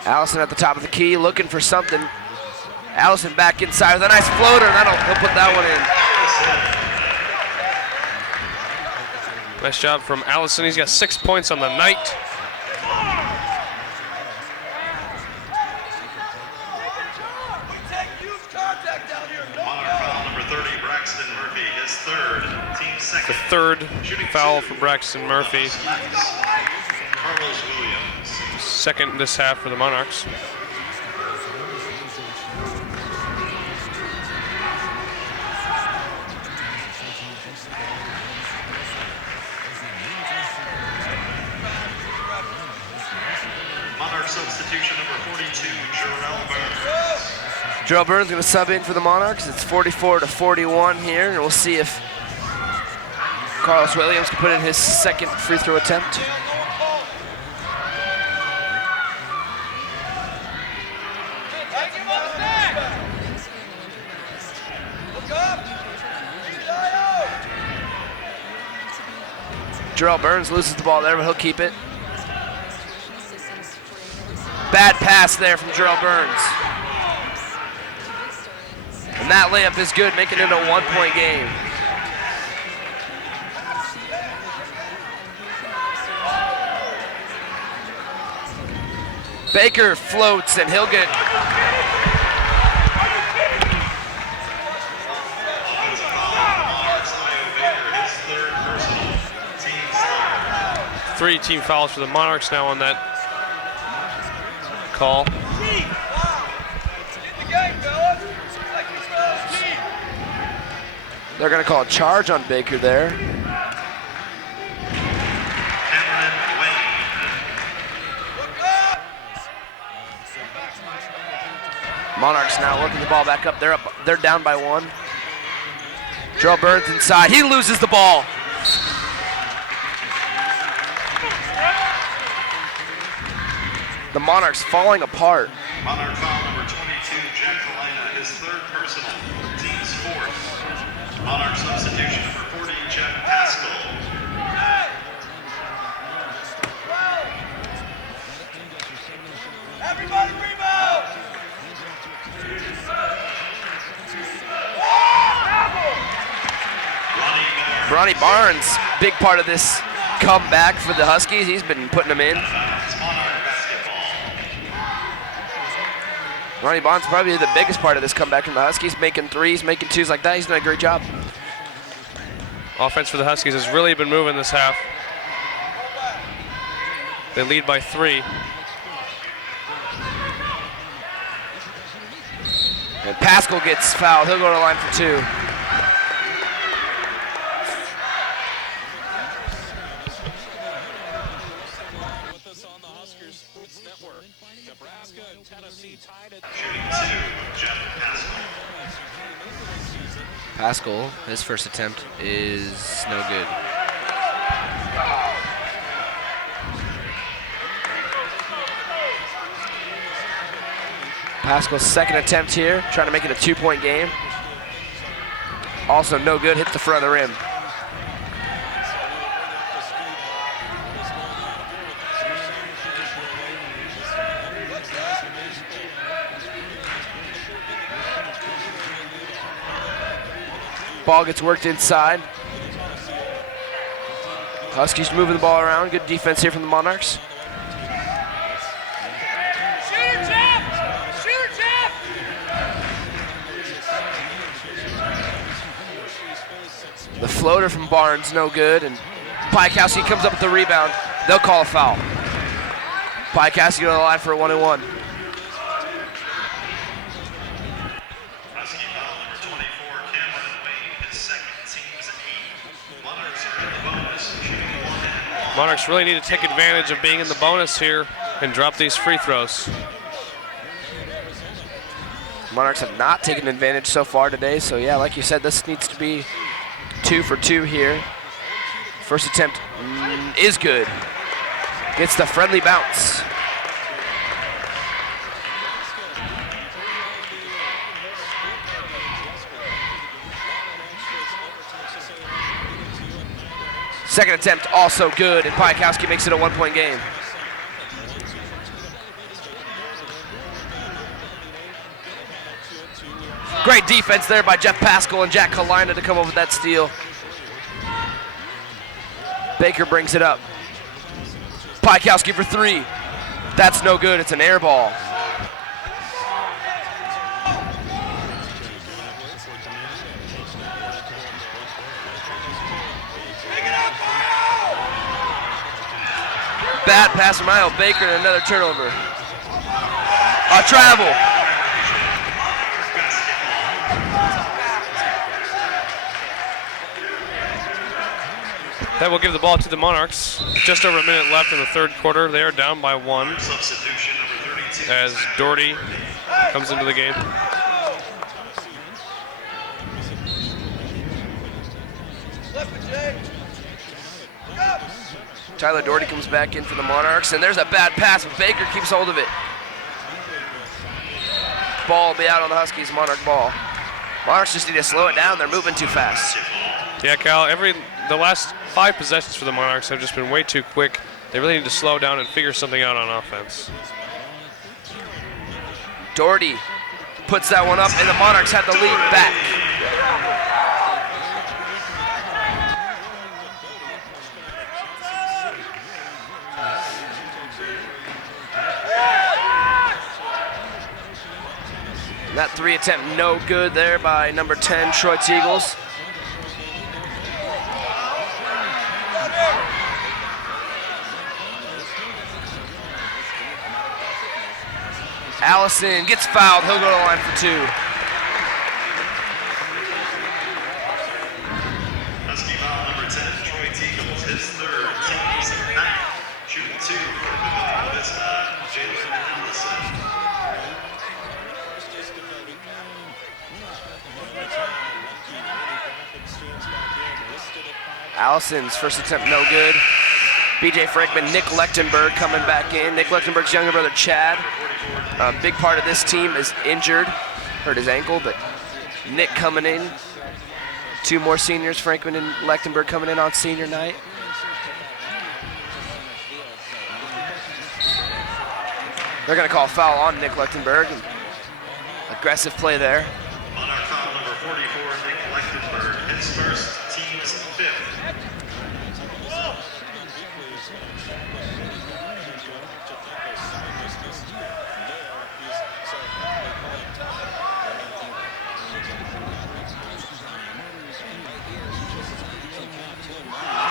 Allison at the top of the key looking for something. Allison back inside with a nice floater, and he'll put that one in. Nice job from Allison. He's got 6 points on the night. The third foul for Braxton Murphy. Carlos Williams. Second this half for the Monarchs. Monarch substitution number 42, Jarrell Burns. Jarrell Burns going to sub in for the Monarchs. It's 44-41 here, and we'll see if Carlos Williams can put in his second free throw attempt. Jarrell Burns loses the ball there, but he'll keep it. Bad pass there from Jarrell Burns. And that layup is good, making it a 1-point game. Baker floats, and he'll get... Three team fouls for the Monarchs now on that call. They're going to call a charge on Baker there. Monarchs now working the ball back up. They're down by 1. Jarrell Burns inside. He loses the ball. The Monarchs falling apart. Monarch foul number 22, Jack Kalina, his third personal, team's 4th. Monarch substitution number 40, Jeff Pascal. Everybody rebound! Ronnie Barnes, big part of this comeback for the Huskies. He's been putting them in. Ronnie Barnes probably the biggest part of this comeback from the Huskies, making threes, making twos like that. He's done a great job. Offense for the Huskies has really been moving this half. They lead by 3. And Pascal gets fouled. He'll go to the line for 2. Pascal, his first attempt is no good. Pascal's second attempt here, trying to make it a 2-point game. Also no good, hit the front of the rim. Ball gets worked inside. Huskies moving the ball around. Good defense here from the Monarchs. The floater from Barnes, no good, and Piakowski comes up with the rebound. They'll call a foul. Piakowski to the line for a 1-and-1. Husky foul number 24, Cameron Wade, his second, team's 8. Monarchs are in the bonus, shooting 1-and-1. Monarchs really need to take advantage of being in the bonus here and drop these free throws. Monarchs have not taken advantage so far today, so yeah, like you said, this needs to be 2 for 2 here. First attempt is good. Gets the friendly bounce. Second attempt also good, and Piakowski makes it a 1-point game. Great defense there by Jeff Pascal and Jack Kalina to come over with that steal. Baker brings it up. Piakowski for 3. That's no good, it's an air ball. Bad pass from Isle Baker and another turnover. A travel. That will give the ball to the Monarchs. Just over a minute left in the third quarter. They are down by 1 Substitution number 32. as Doherty comes into the game. Tyler Doherty comes back in for the Monarchs, and there's a bad pass, but Baker keeps hold of it. Ball will be out on the Huskies, Monarch ball. Monarchs just need to slow it down, they're moving too fast. Yeah, Kyle, the last 5 possessions for the Monarchs have just been way too quick. They really need to slow down and figure something out on offense. Doherty puts that one up, and the Monarchs have the lead back. That 3 attempt no good there by number 10, Troy Teagles. Allison gets fouled, he'll go to the line for 2. Husky foul number 10, Troy Teagles, his third, team's 9th. Shooting 2 for Papillion La Vista, Jalen Allison. Allison's first attempt no good. BJ Frankman, Nick Lechtenberg coming back in. Nick Lechtenberg's younger brother Chad. A big part of this team is injured, hurt his ankle, but Nick coming in. 2 more seniors, Frankman and Lechtenberg coming in on senior night. They're gonna call a foul on Nick Lechtenberg. Aggressive play there. Monarch foul number 44, Nick Lechtenberg, his first, team's 5th.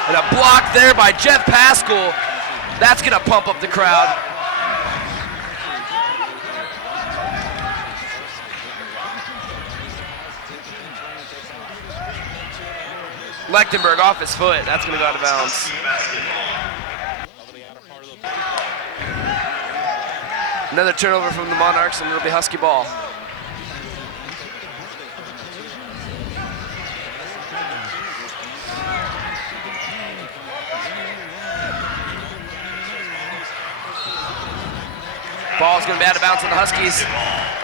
And a block there by Jeff Pascal. That's gonna pump up the crowd. Lechtenberg off his foot. That's gonna go out of bounds. Another turnover from the Monarchs, and it'll be Husky ball. Ball's gonna be out of bounds on the Huskies.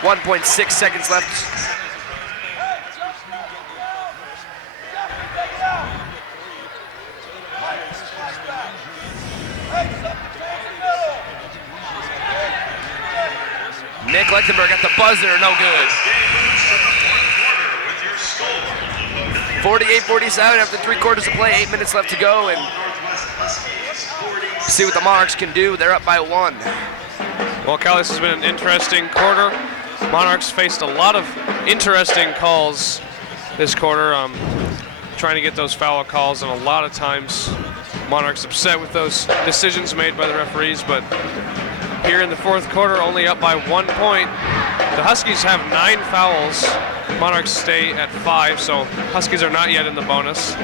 1.6 seconds left. Nick Lichtenberg at the buzzer, no good. 48-47 after 3 quarters of play, 8 minutes left to go, and see what the Monarchs can do. They're up by 1. Well, Kyle, this has been an interesting quarter. Monarchs faced a lot of interesting calls this quarter, trying to get those foul calls, and a lot of times Monarchs upset with those decisions made by the referees, but here in the 4th quarter, only up by 1 point. The Huskies have 9 fouls. Monarchs stay at 5, so Huskies are not yet in the bonus.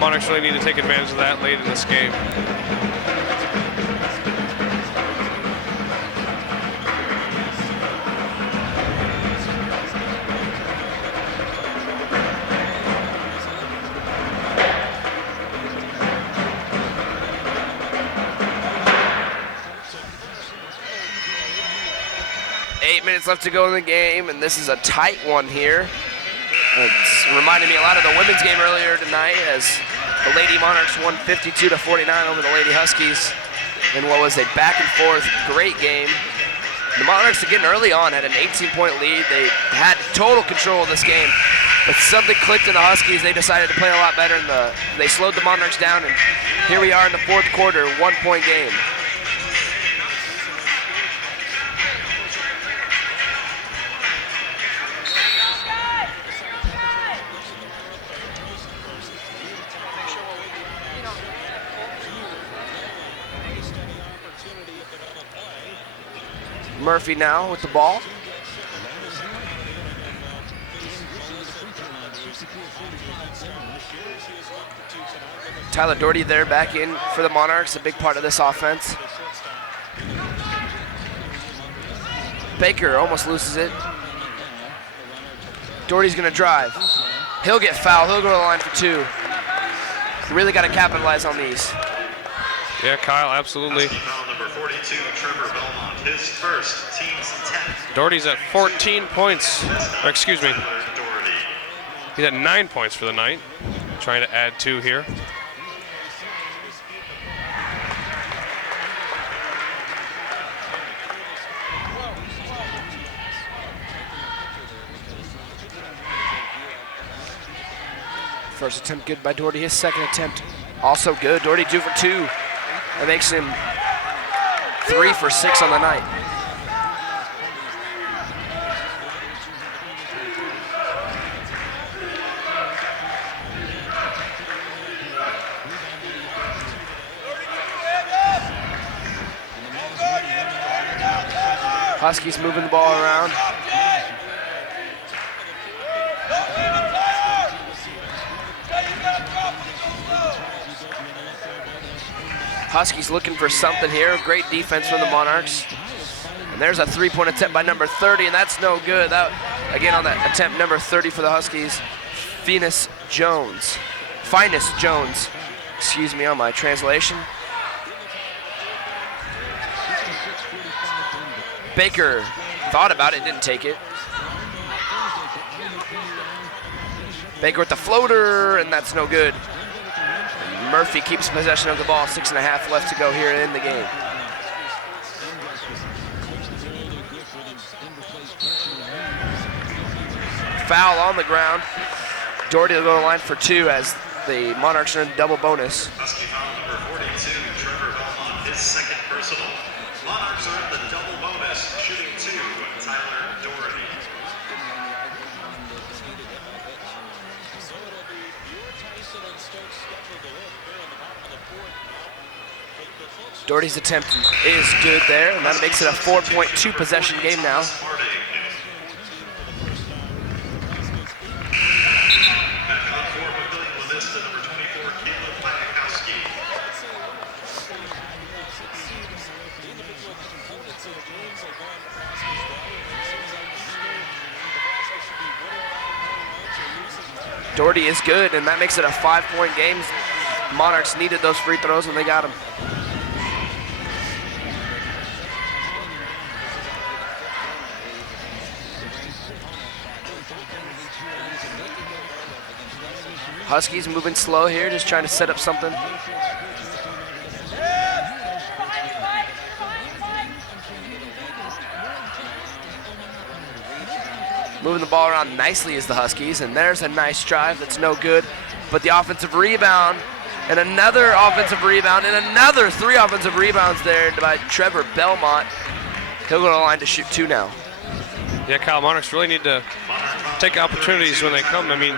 Monarchs really need to take advantage of that late in this game. Minutes left to go in the game, and this is a tight one here. It's reminded me a lot of the women's game earlier tonight as the Lady Monarchs won 52-49 over the Lady Huskies in what was a back and forth great game. The Monarchs, again, early on had an 18-point lead. They had total control of this game, but something clicked in the Huskies. They decided to play a lot better, and they slowed the Monarchs down, and here we are in the 4th quarter, 1-point game. Murphy now with the ball. Tyler Doherty there back in for the Monarchs, a big part of this offense. Baker almost loses it. Doherty's gonna drive. He'll get fouled, he'll go to the line for 2. Really gotta capitalize on these. Yeah, Kyle, absolutely. Foul number 42, Trevor Belmont, his first, team's 10th. Doherty's at 14 points, or excuse me, Doherty. he's at 9 points for the night. Trying to add 2 here. First attempt good by Doherty, his second attempt also good. Doherty 2 for 2. That makes him 3 for 6 on the night. Huskies moving the ball around. Huskies looking for something here. Great defense from the Monarchs. And there's a 3-point attempt by number 30, and that's no good. That, again, on that attempt, number 30 for the Huskies, Finus Jones. Excuse me on my translation. Baker thought about it, didn't take it. Baker with the floater, and that's no good. Murphy keeps possession of the ball, 6.5 left to go here in the game. Foul on the ground. Doherty will go to the line for 2 as the Monarchs are in double bonus. Husky foul number 42, Trevor Belmont, his second personal. Monarchs are in the double bonus, shooting 2, Tyler Doherty. Doherty's attempt is good there, and that makes it a 4.2 possession game now. Back on for Papillion La Vista, number 24, Caleb Huskies. Doherty is good, and that makes it a 5-point game. Monarchs needed those free throws, and they got them. Huskies moving slow here, just trying to set up something. Moving the ball around nicely is the Huskies, and there's a nice drive that's no good. But the offensive rebound, and another offensive rebound, and another 3 offensive rebounds there by Trevor Belmont. He'll go to the line to shoot 2 now. Yeah, Kyle, Monarchs really need to take opportunities when they come. I mean,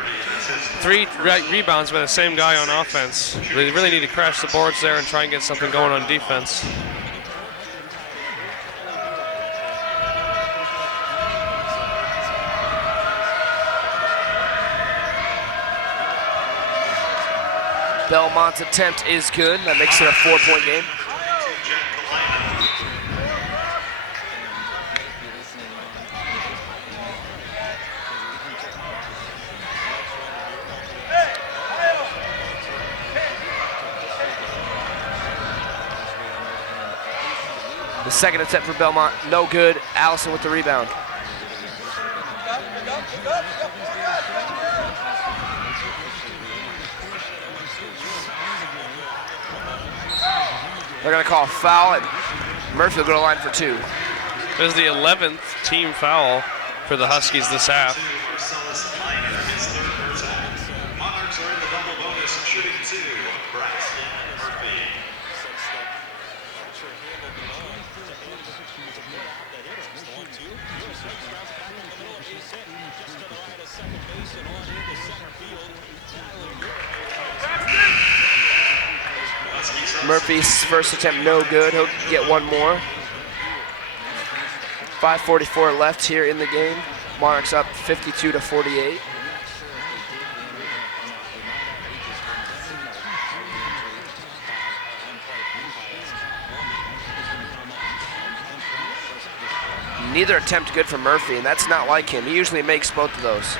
3 rebounds by the same guy on offense. They really need to crash the boards there and try and get something going on defense. Belmont's attempt is good. That makes it a 4-point game. The second attempt for Belmont, no good. Allison with the rebound. They're going to call a foul, and Murphy will go to the line for 2. This is the 11th team foul for the Huskies this half. Monarchs are in the double bonus, shooting 2. Braxton Murphy. Murphy's first attempt no good. He'll get 1 more. 5:44 left here in the game. Monarchs up 52-48. Neither attempt good for Murphy, and that's not like him. He usually makes both of those.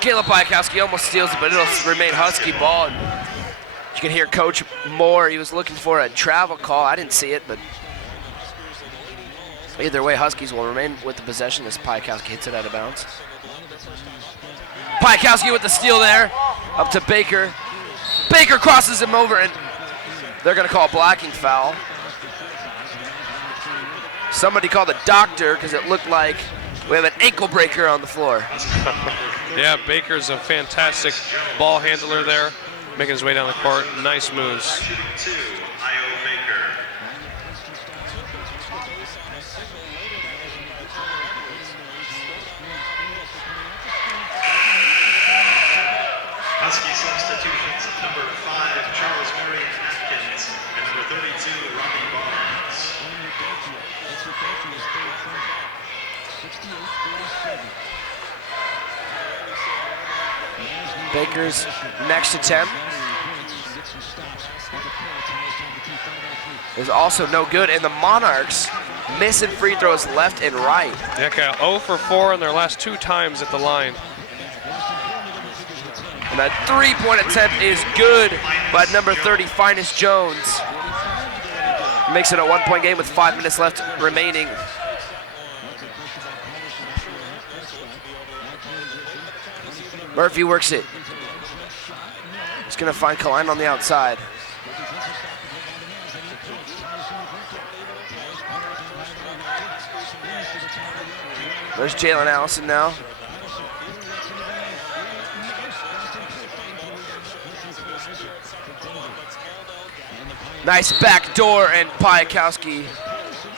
Caleb Piakowski almost steals it, but it'll remain Husky ball. And you can hear Coach Moore. He was looking for a travel call. I didn't see it, but either way, Huskies will remain with the possession as Piakowski hits it out of bounds. Piakowski with the steal there, up to Baker. Baker crosses him over, and they're going to call a blocking foul. Somebody called the doctor because it looked like we have an ankle breaker on the floor. Yeah, Baker's a fantastic ball handler there, making his way down the court. Nice moves. Shooting 2, Io Baker. Husky substitutions, number 5, Charles Murray Atkins, and number 32, Robbie Barnes. Baker's next attempt is also no good, and the Monarchs missing free throws left and right. Yeah, Kyle, 0 for 4 in their last 2 times at the line. And that 3-point attempt is good by number 30, Finest Jones. Makes it a 1-point game with 5 minutes left remaining. Murphy works it. He's going to find Kaline on the outside. There's Jalen Allison now. Nice back door, and Piakowski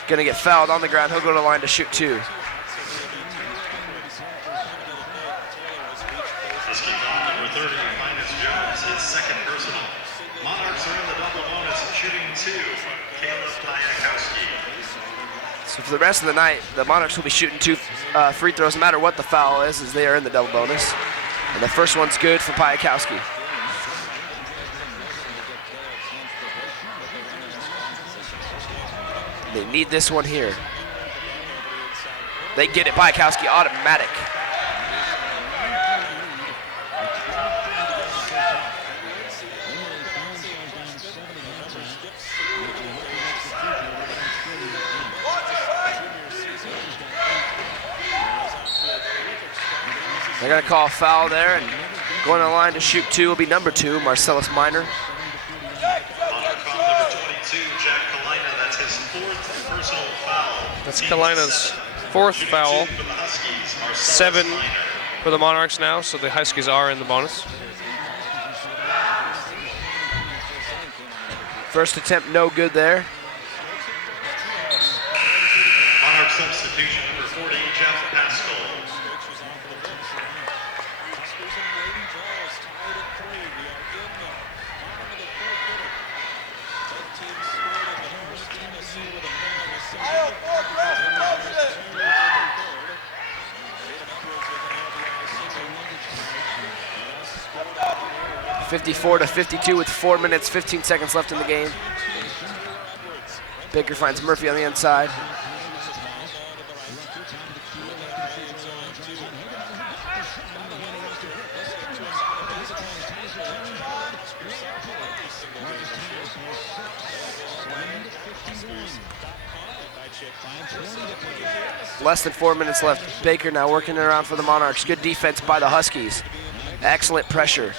going to get fouled on the ground. He'll go to the line to shoot 2. Husky foul number 30, Finest Jones, his second personal. Monarchs are in the double bonus, shooting 2, Caleb Piakowski. So for the rest of the night, the Monarchs will be shooting 2 free throws, no matter what the foul is, as they are in the double bonus. And the first one's good for Piakowski. They need this one here. They get it, Piakowski automatic. They're going to call a foul there, and going on the line to shoot 2 will be number 2, Marcellus Minor. Monarch foul number 22, Jack Kalina. That's his 4th personal foul. That's Kalina's 4th foul. For the Huskies, Marcellus 7 Minor. for the Monarchs now, so the Huskies are in the bonus. First attempt, no good there. Monarch substitution number 40, Jeff Pascal. (54-52) with 4 minutes, 15 seconds left in the game. Baker finds Murphy on the inside. Less than 4 minutes left. Baker now working it around for the Monarchs. Good defense by the Huskies. Excellent pressure.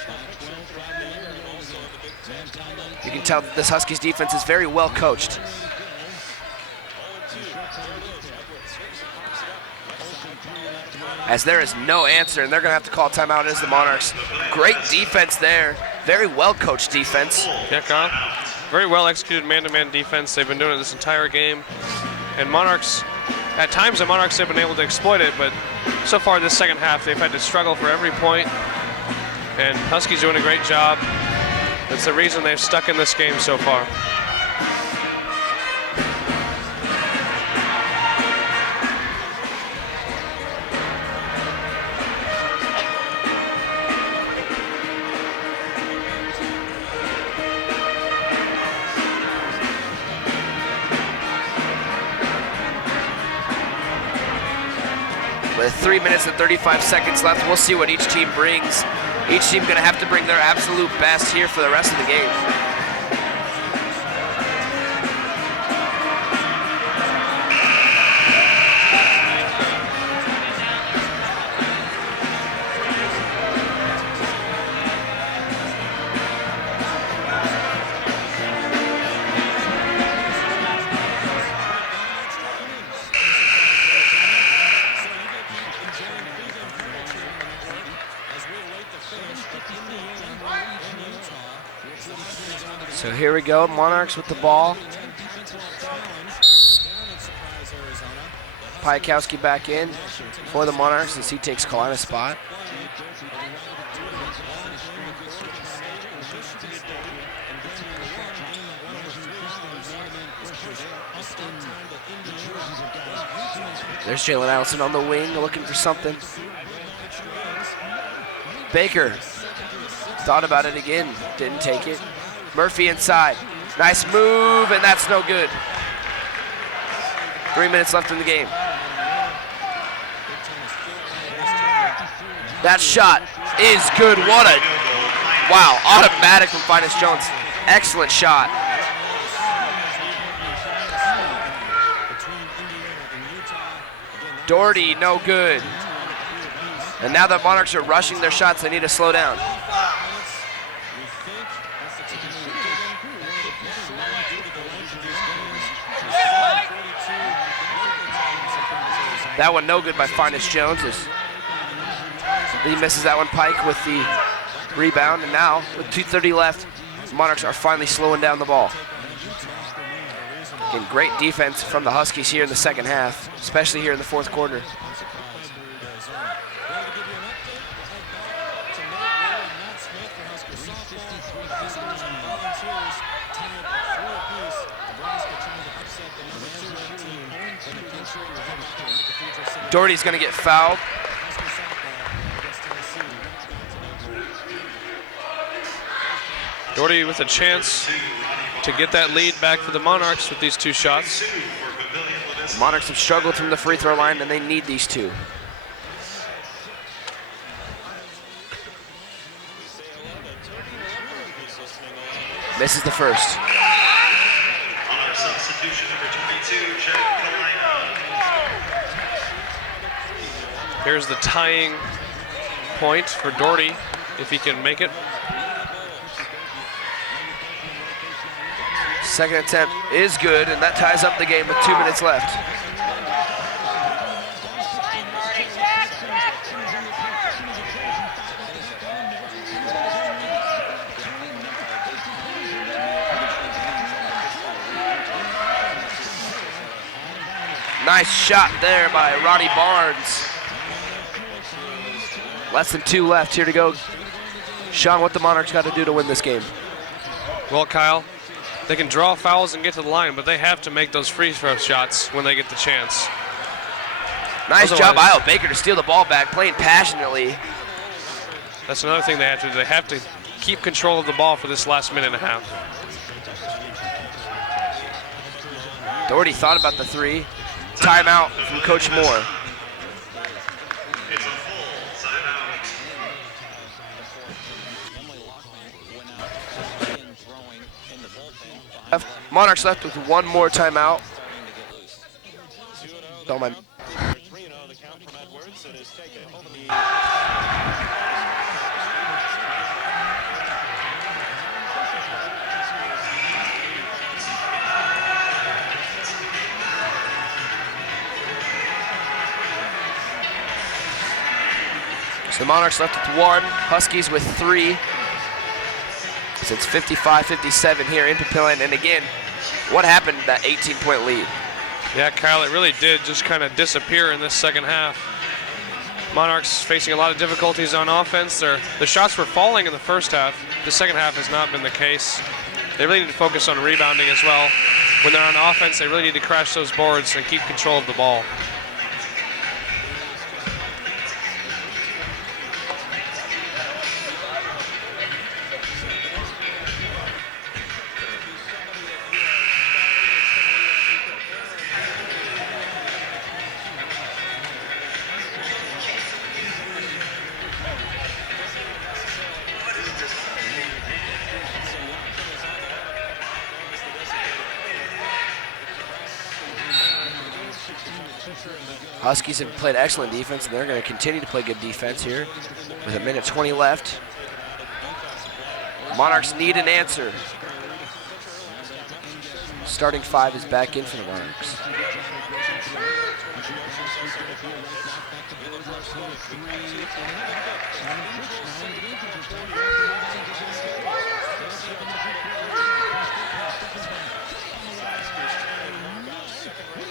You can tell that this Huskies defense is very well coached. As there is no answer, and they're going to have to call timeout as the Monarchs. Great defense there. Very well coached defense. Yeah, Kyle. Very well executed man-to-man defense. They've been doing it this entire game. And Monarchs, at times the Monarchs have been able to exploit it, but so far this second half they've had to struggle for every point. And Huskies doing a great job. That's the reason they've stuck in this game so far. With 3 minutes and 35 seconds left, we'll see what each team brings. Each team going to have to bring their absolute best here for the rest of the game. So here we go, Monarchs with the ball. Piakowski back in for the Monarchs as he takes Kalina's spot. There's Jalen Allison on the wing looking for something. Baker thought about it again, didn't take it. Murphy inside. Nice move, and that's no good. 3 minutes left in the game. That shot is good. What a, wow, automatic from Finus Jones. Excellent shot. Doherty, no good. And now the Monarchs are rushing their shots, they need to slow down. That one no good by Finus Jones. He misses that one. Pike with the rebound, and now with 2:30 left, the Monarchs are finally slowing down the ball. Again, great defense from the Huskies here in the second half, especially here in the fourth quarter. Doherty's going to get fouled. Doherty with a chance to get that lead back for the Monarchs with these two shots. Monarchs have struggled from the free throw line, and they need these two. Misses the first. On our substitution, number 22, Jack Kalina. Here's the tying point for Doherty if he can make it. Second attempt is good, and that ties up the game with 2 minutes left. Nice shot there by Ronnie Barnes. Less than 2 left here to go. Sean, what the Monarchs got to do to win this game? Well, Kyle, they can draw fouls and get to the line, but they have to make those free throw shots when they get the chance. Nice job, Isle Baker, to steal the ball back, playing passionately. That's another thing they have to do. They have to keep control of the ball for this last minute and a half. Doherty thought about the 3. Timeout from Coach Moore. It's a full timeout. Monarchs left with 1 more timeout. Don't mind. So the Monarchs left with 1, Huskies with 3. So it's 55-57 here in Papillion. And again, what happened to that 18-point lead? Yeah, Kyle, it really did just kind of disappear in this second half. Monarchs facing a lot of difficulties on offense. The shots were falling in the first half. The second half has not been the case. They really need to focus on rebounding as well. When they're on offense, they really need to crash those boards and keep control of the ball. Huskies have played excellent defense, and they're going to continue to play good defense here with 1:20 left. Monarchs need an answer. Starting 5 is back in for the Monarchs.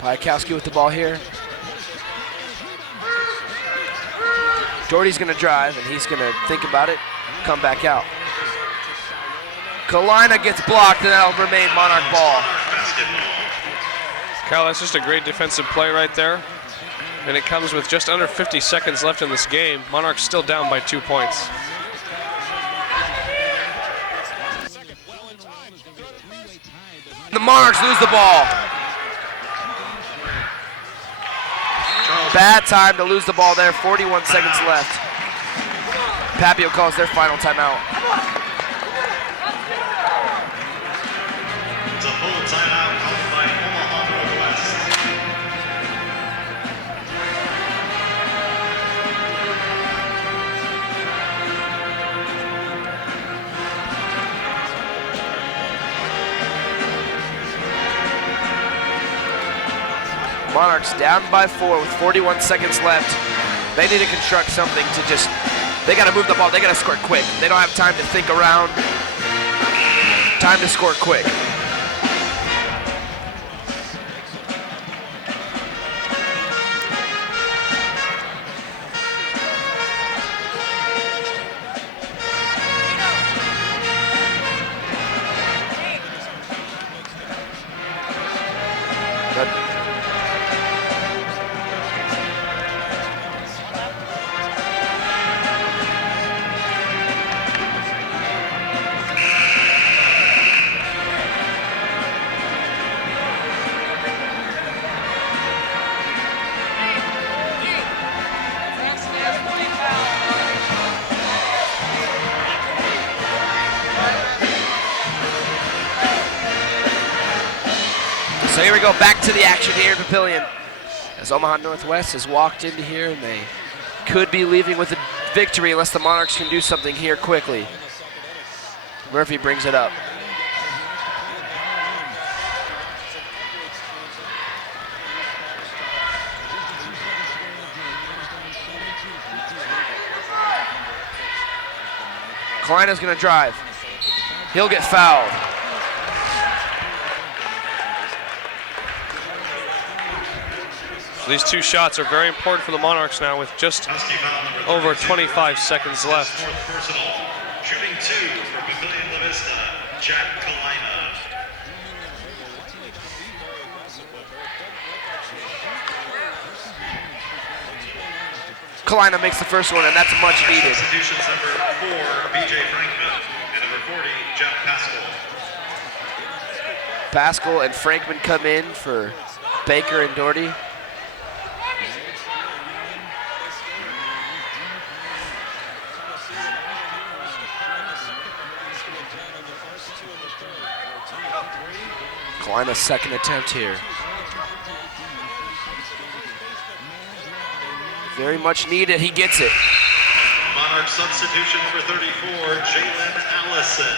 Piakowski with the ball here. Doherty's going to drive, and he's going to think about it, come back out. Kalina gets blocked, and that'll remain Monarch ball. Kyle, that's just a great defensive play right there. And it comes with just under 50 seconds left in this game. Monarchs still down by 2 points. The Monarchs lose the ball. Bad time to lose the ball there, 41 seconds left. Papillion calls their final timeout. It's a full timeout called by Omaha Northwest. Monarchs down by 4 with 41 seconds left. They need to construct something to just, they got to move the ball. They got to score quick. They don't have time to think around. Time to score quick. So here we go, back to the action here in Papillion. As Omaha Northwest has walked into here, and they could be leaving with a victory unless the Monarchs can do something here quickly. Murphy brings it up. Kalina's gonna drive. He'll get fouled. So these two shots are very important for the Monarchs now with just over 25 seconds left. Fourth personal. Shooting 2 for Papillion La Vista, Jack Kalina. Kalina makes the first one, and that's much needed. Substitutions number 4, BJ Frankman, and number 40, Jeff Pascal. Pascal and Frankman come in for Baker and Doherty. Kalina's second attempt here. Very much needed, he gets it. Monarch substitution number 34, Jalen Allison.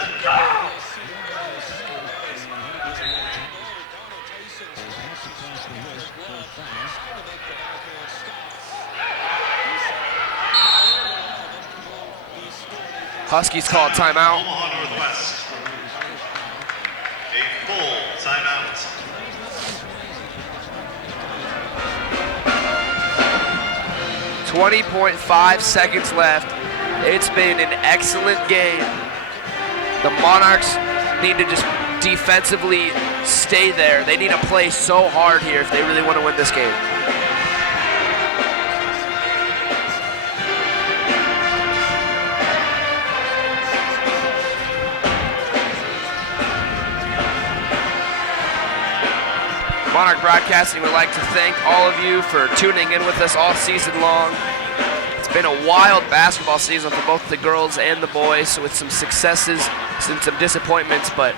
Huskies call a timeout. Omaha Northwest. A full timeout. .5 seconds left. It's been an excellent game. The Monarchs need to just defensively stay there. They need to play so hard here if they really want to win this game. Monarch Broadcasting would like to thank all of you for tuning in with us all season long. It's been a wild basketball season for both the girls and the boys, with some successes and some disappointments, but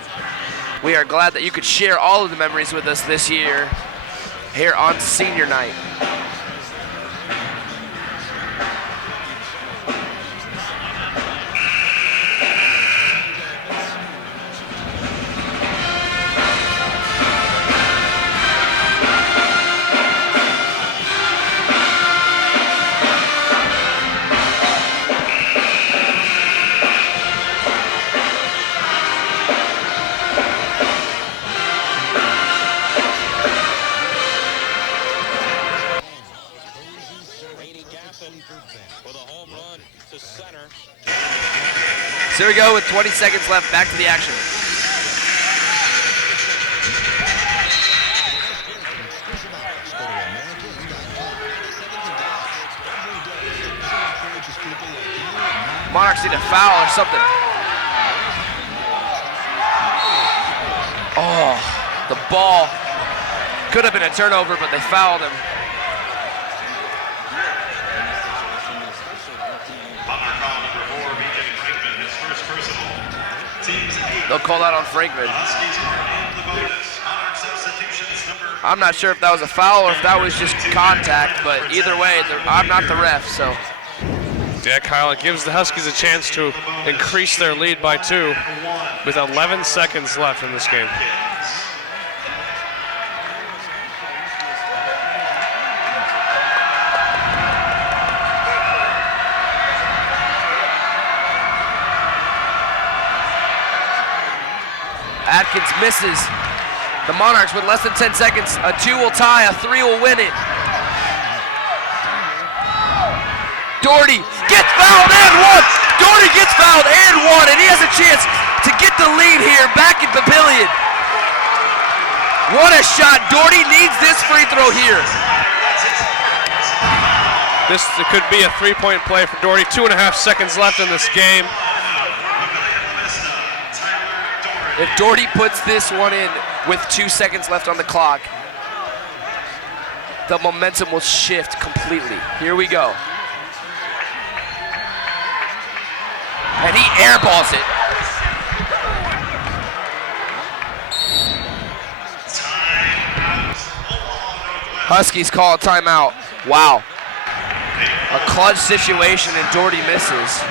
we are glad that you could share all of the memories with us this year here on senior night. So here we go with 20 seconds left. Back to the action. Monarchs need a foul or something. Oh, the ball could have been a turnover, but they fouled him. They'll call that on Frankman. I'm not sure if that was a foul or if that was just contact, but either way, I'm not the ref, so. Yeah, Kyle, it gives the Huskies a chance to increase their lead by 2 with 11 seconds left in this game. Atkins misses. The Monarchs with less than 10 seconds. A 2 will tie, a 3 will win it. Doherty gets fouled and 1. Doherty gets fouled and 1, and he has a chance to get the lead here back in Papillion. What a shot. Doherty needs this free throw here. This could be a 3-point play for Doherty. 2.5 seconds left in this game. If Doherty puts this one in with 2 seconds left on the clock, the momentum will shift completely. Here we go. And he airballs it. Huskies call a timeout. Wow. A clutch situation, and Doherty misses.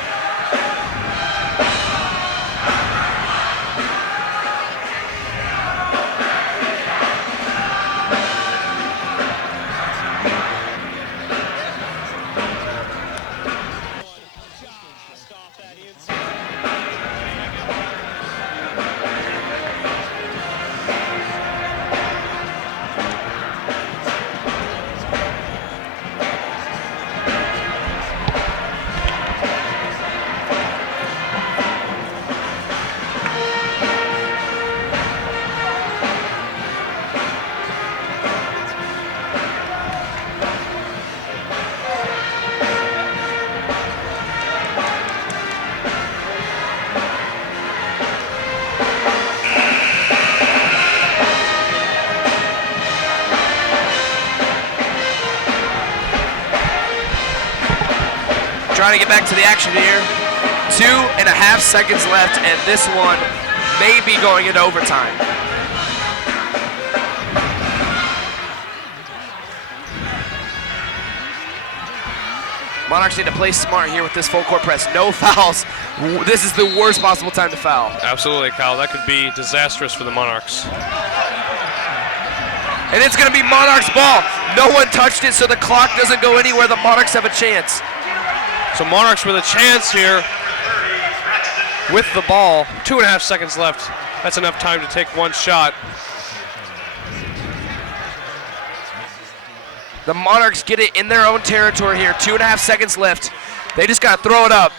Trying to get back to the action here. 2.5 seconds left, and this one may be going into overtime. Monarchs need to play smart here with this full court press. No fouls. This is the worst possible time to foul. Absolutely, Kyle. That could be disastrous for the Monarchs. And it's going to be Monarchs' ball. No one touched it, so the clock doesn't go anywhere. The Monarchs have a chance. So Monarchs with a chance here with the ball. 2.5 seconds left. That's enough time to take one shot. The Monarchs get it in their own territory here. 2.5 seconds left. They just got to throw it up.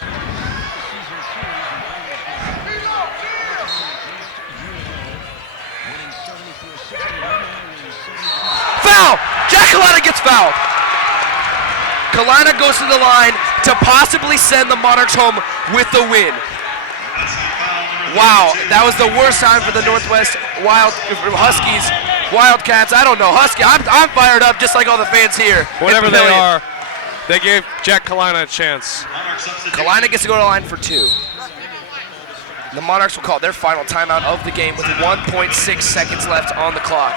Foul! Jack Kalina gets fouled. Kalina goes to the line to possibly send the Monarchs home with the win. Wow, that was the worst time for the Northwest Huskies, Wildcats. I don't know, Husky. I'm fired up just like all the fans here. Whatever they are, they gave Jack Kalina a chance. Kalina gets to go to the line for 2. The Monarchs will call their final timeout of the game with 1.6 seconds left on the clock.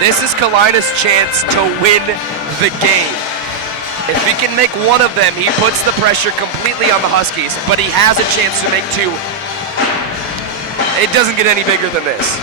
This is Kalina's chance to win the game. If he can make one of them, he puts the pressure completely on the Huskies, but he has a chance to make 2. It doesn't get any bigger than this.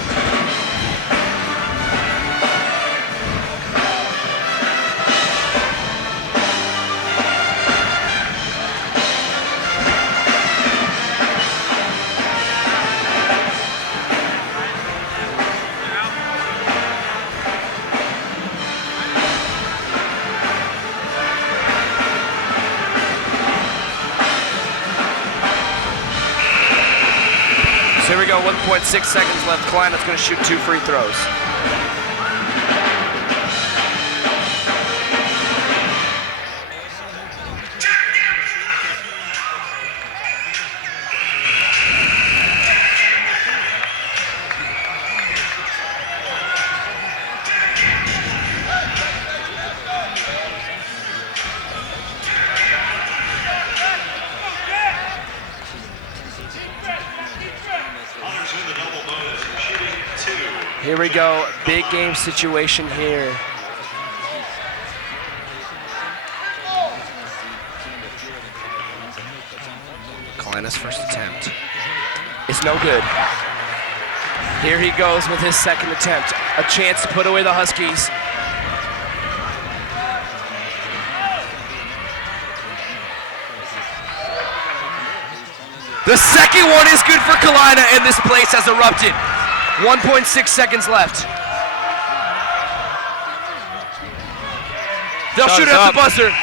So here we go, 1.6 seconds left. Kalina's going to shoot 2 free throws. Here we go, big game situation here. Kalina's first attempt is no good. Here he goes with his second attempt. A chance to put away the Huskies. The second one is good for Kalina, and this place has erupted. 1.6 seconds left. They'll shoot it at the buzzer.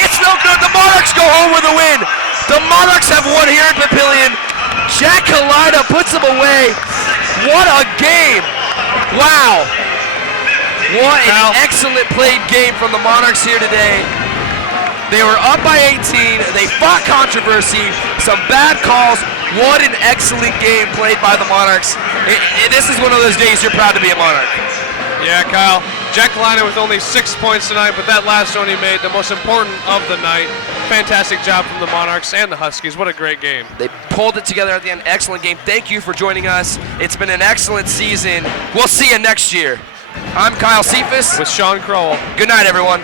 It's no good. The Monarchs go home with a win. The Monarchs have won here at Papillion. Jack Kalina puts them away. What a game. Wow. What an excellent played game from the Monarchs here today. They were up by 18. They fought controversy, some bad calls. What an excellent game played by the Monarchs. This is one of those days you're proud to be a Monarch. Yeah, Kyle. Jack Lina with only 6 points tonight, but that last one he made, the most important of the night. Fantastic job from the Monarchs and the Huskies. What a great game. They pulled it together at the end. Excellent game. Thank you for joining us. It's been an excellent season. We'll see you next year. I'm Kyle Cephas. With Sean Crowell. Good night, everyone.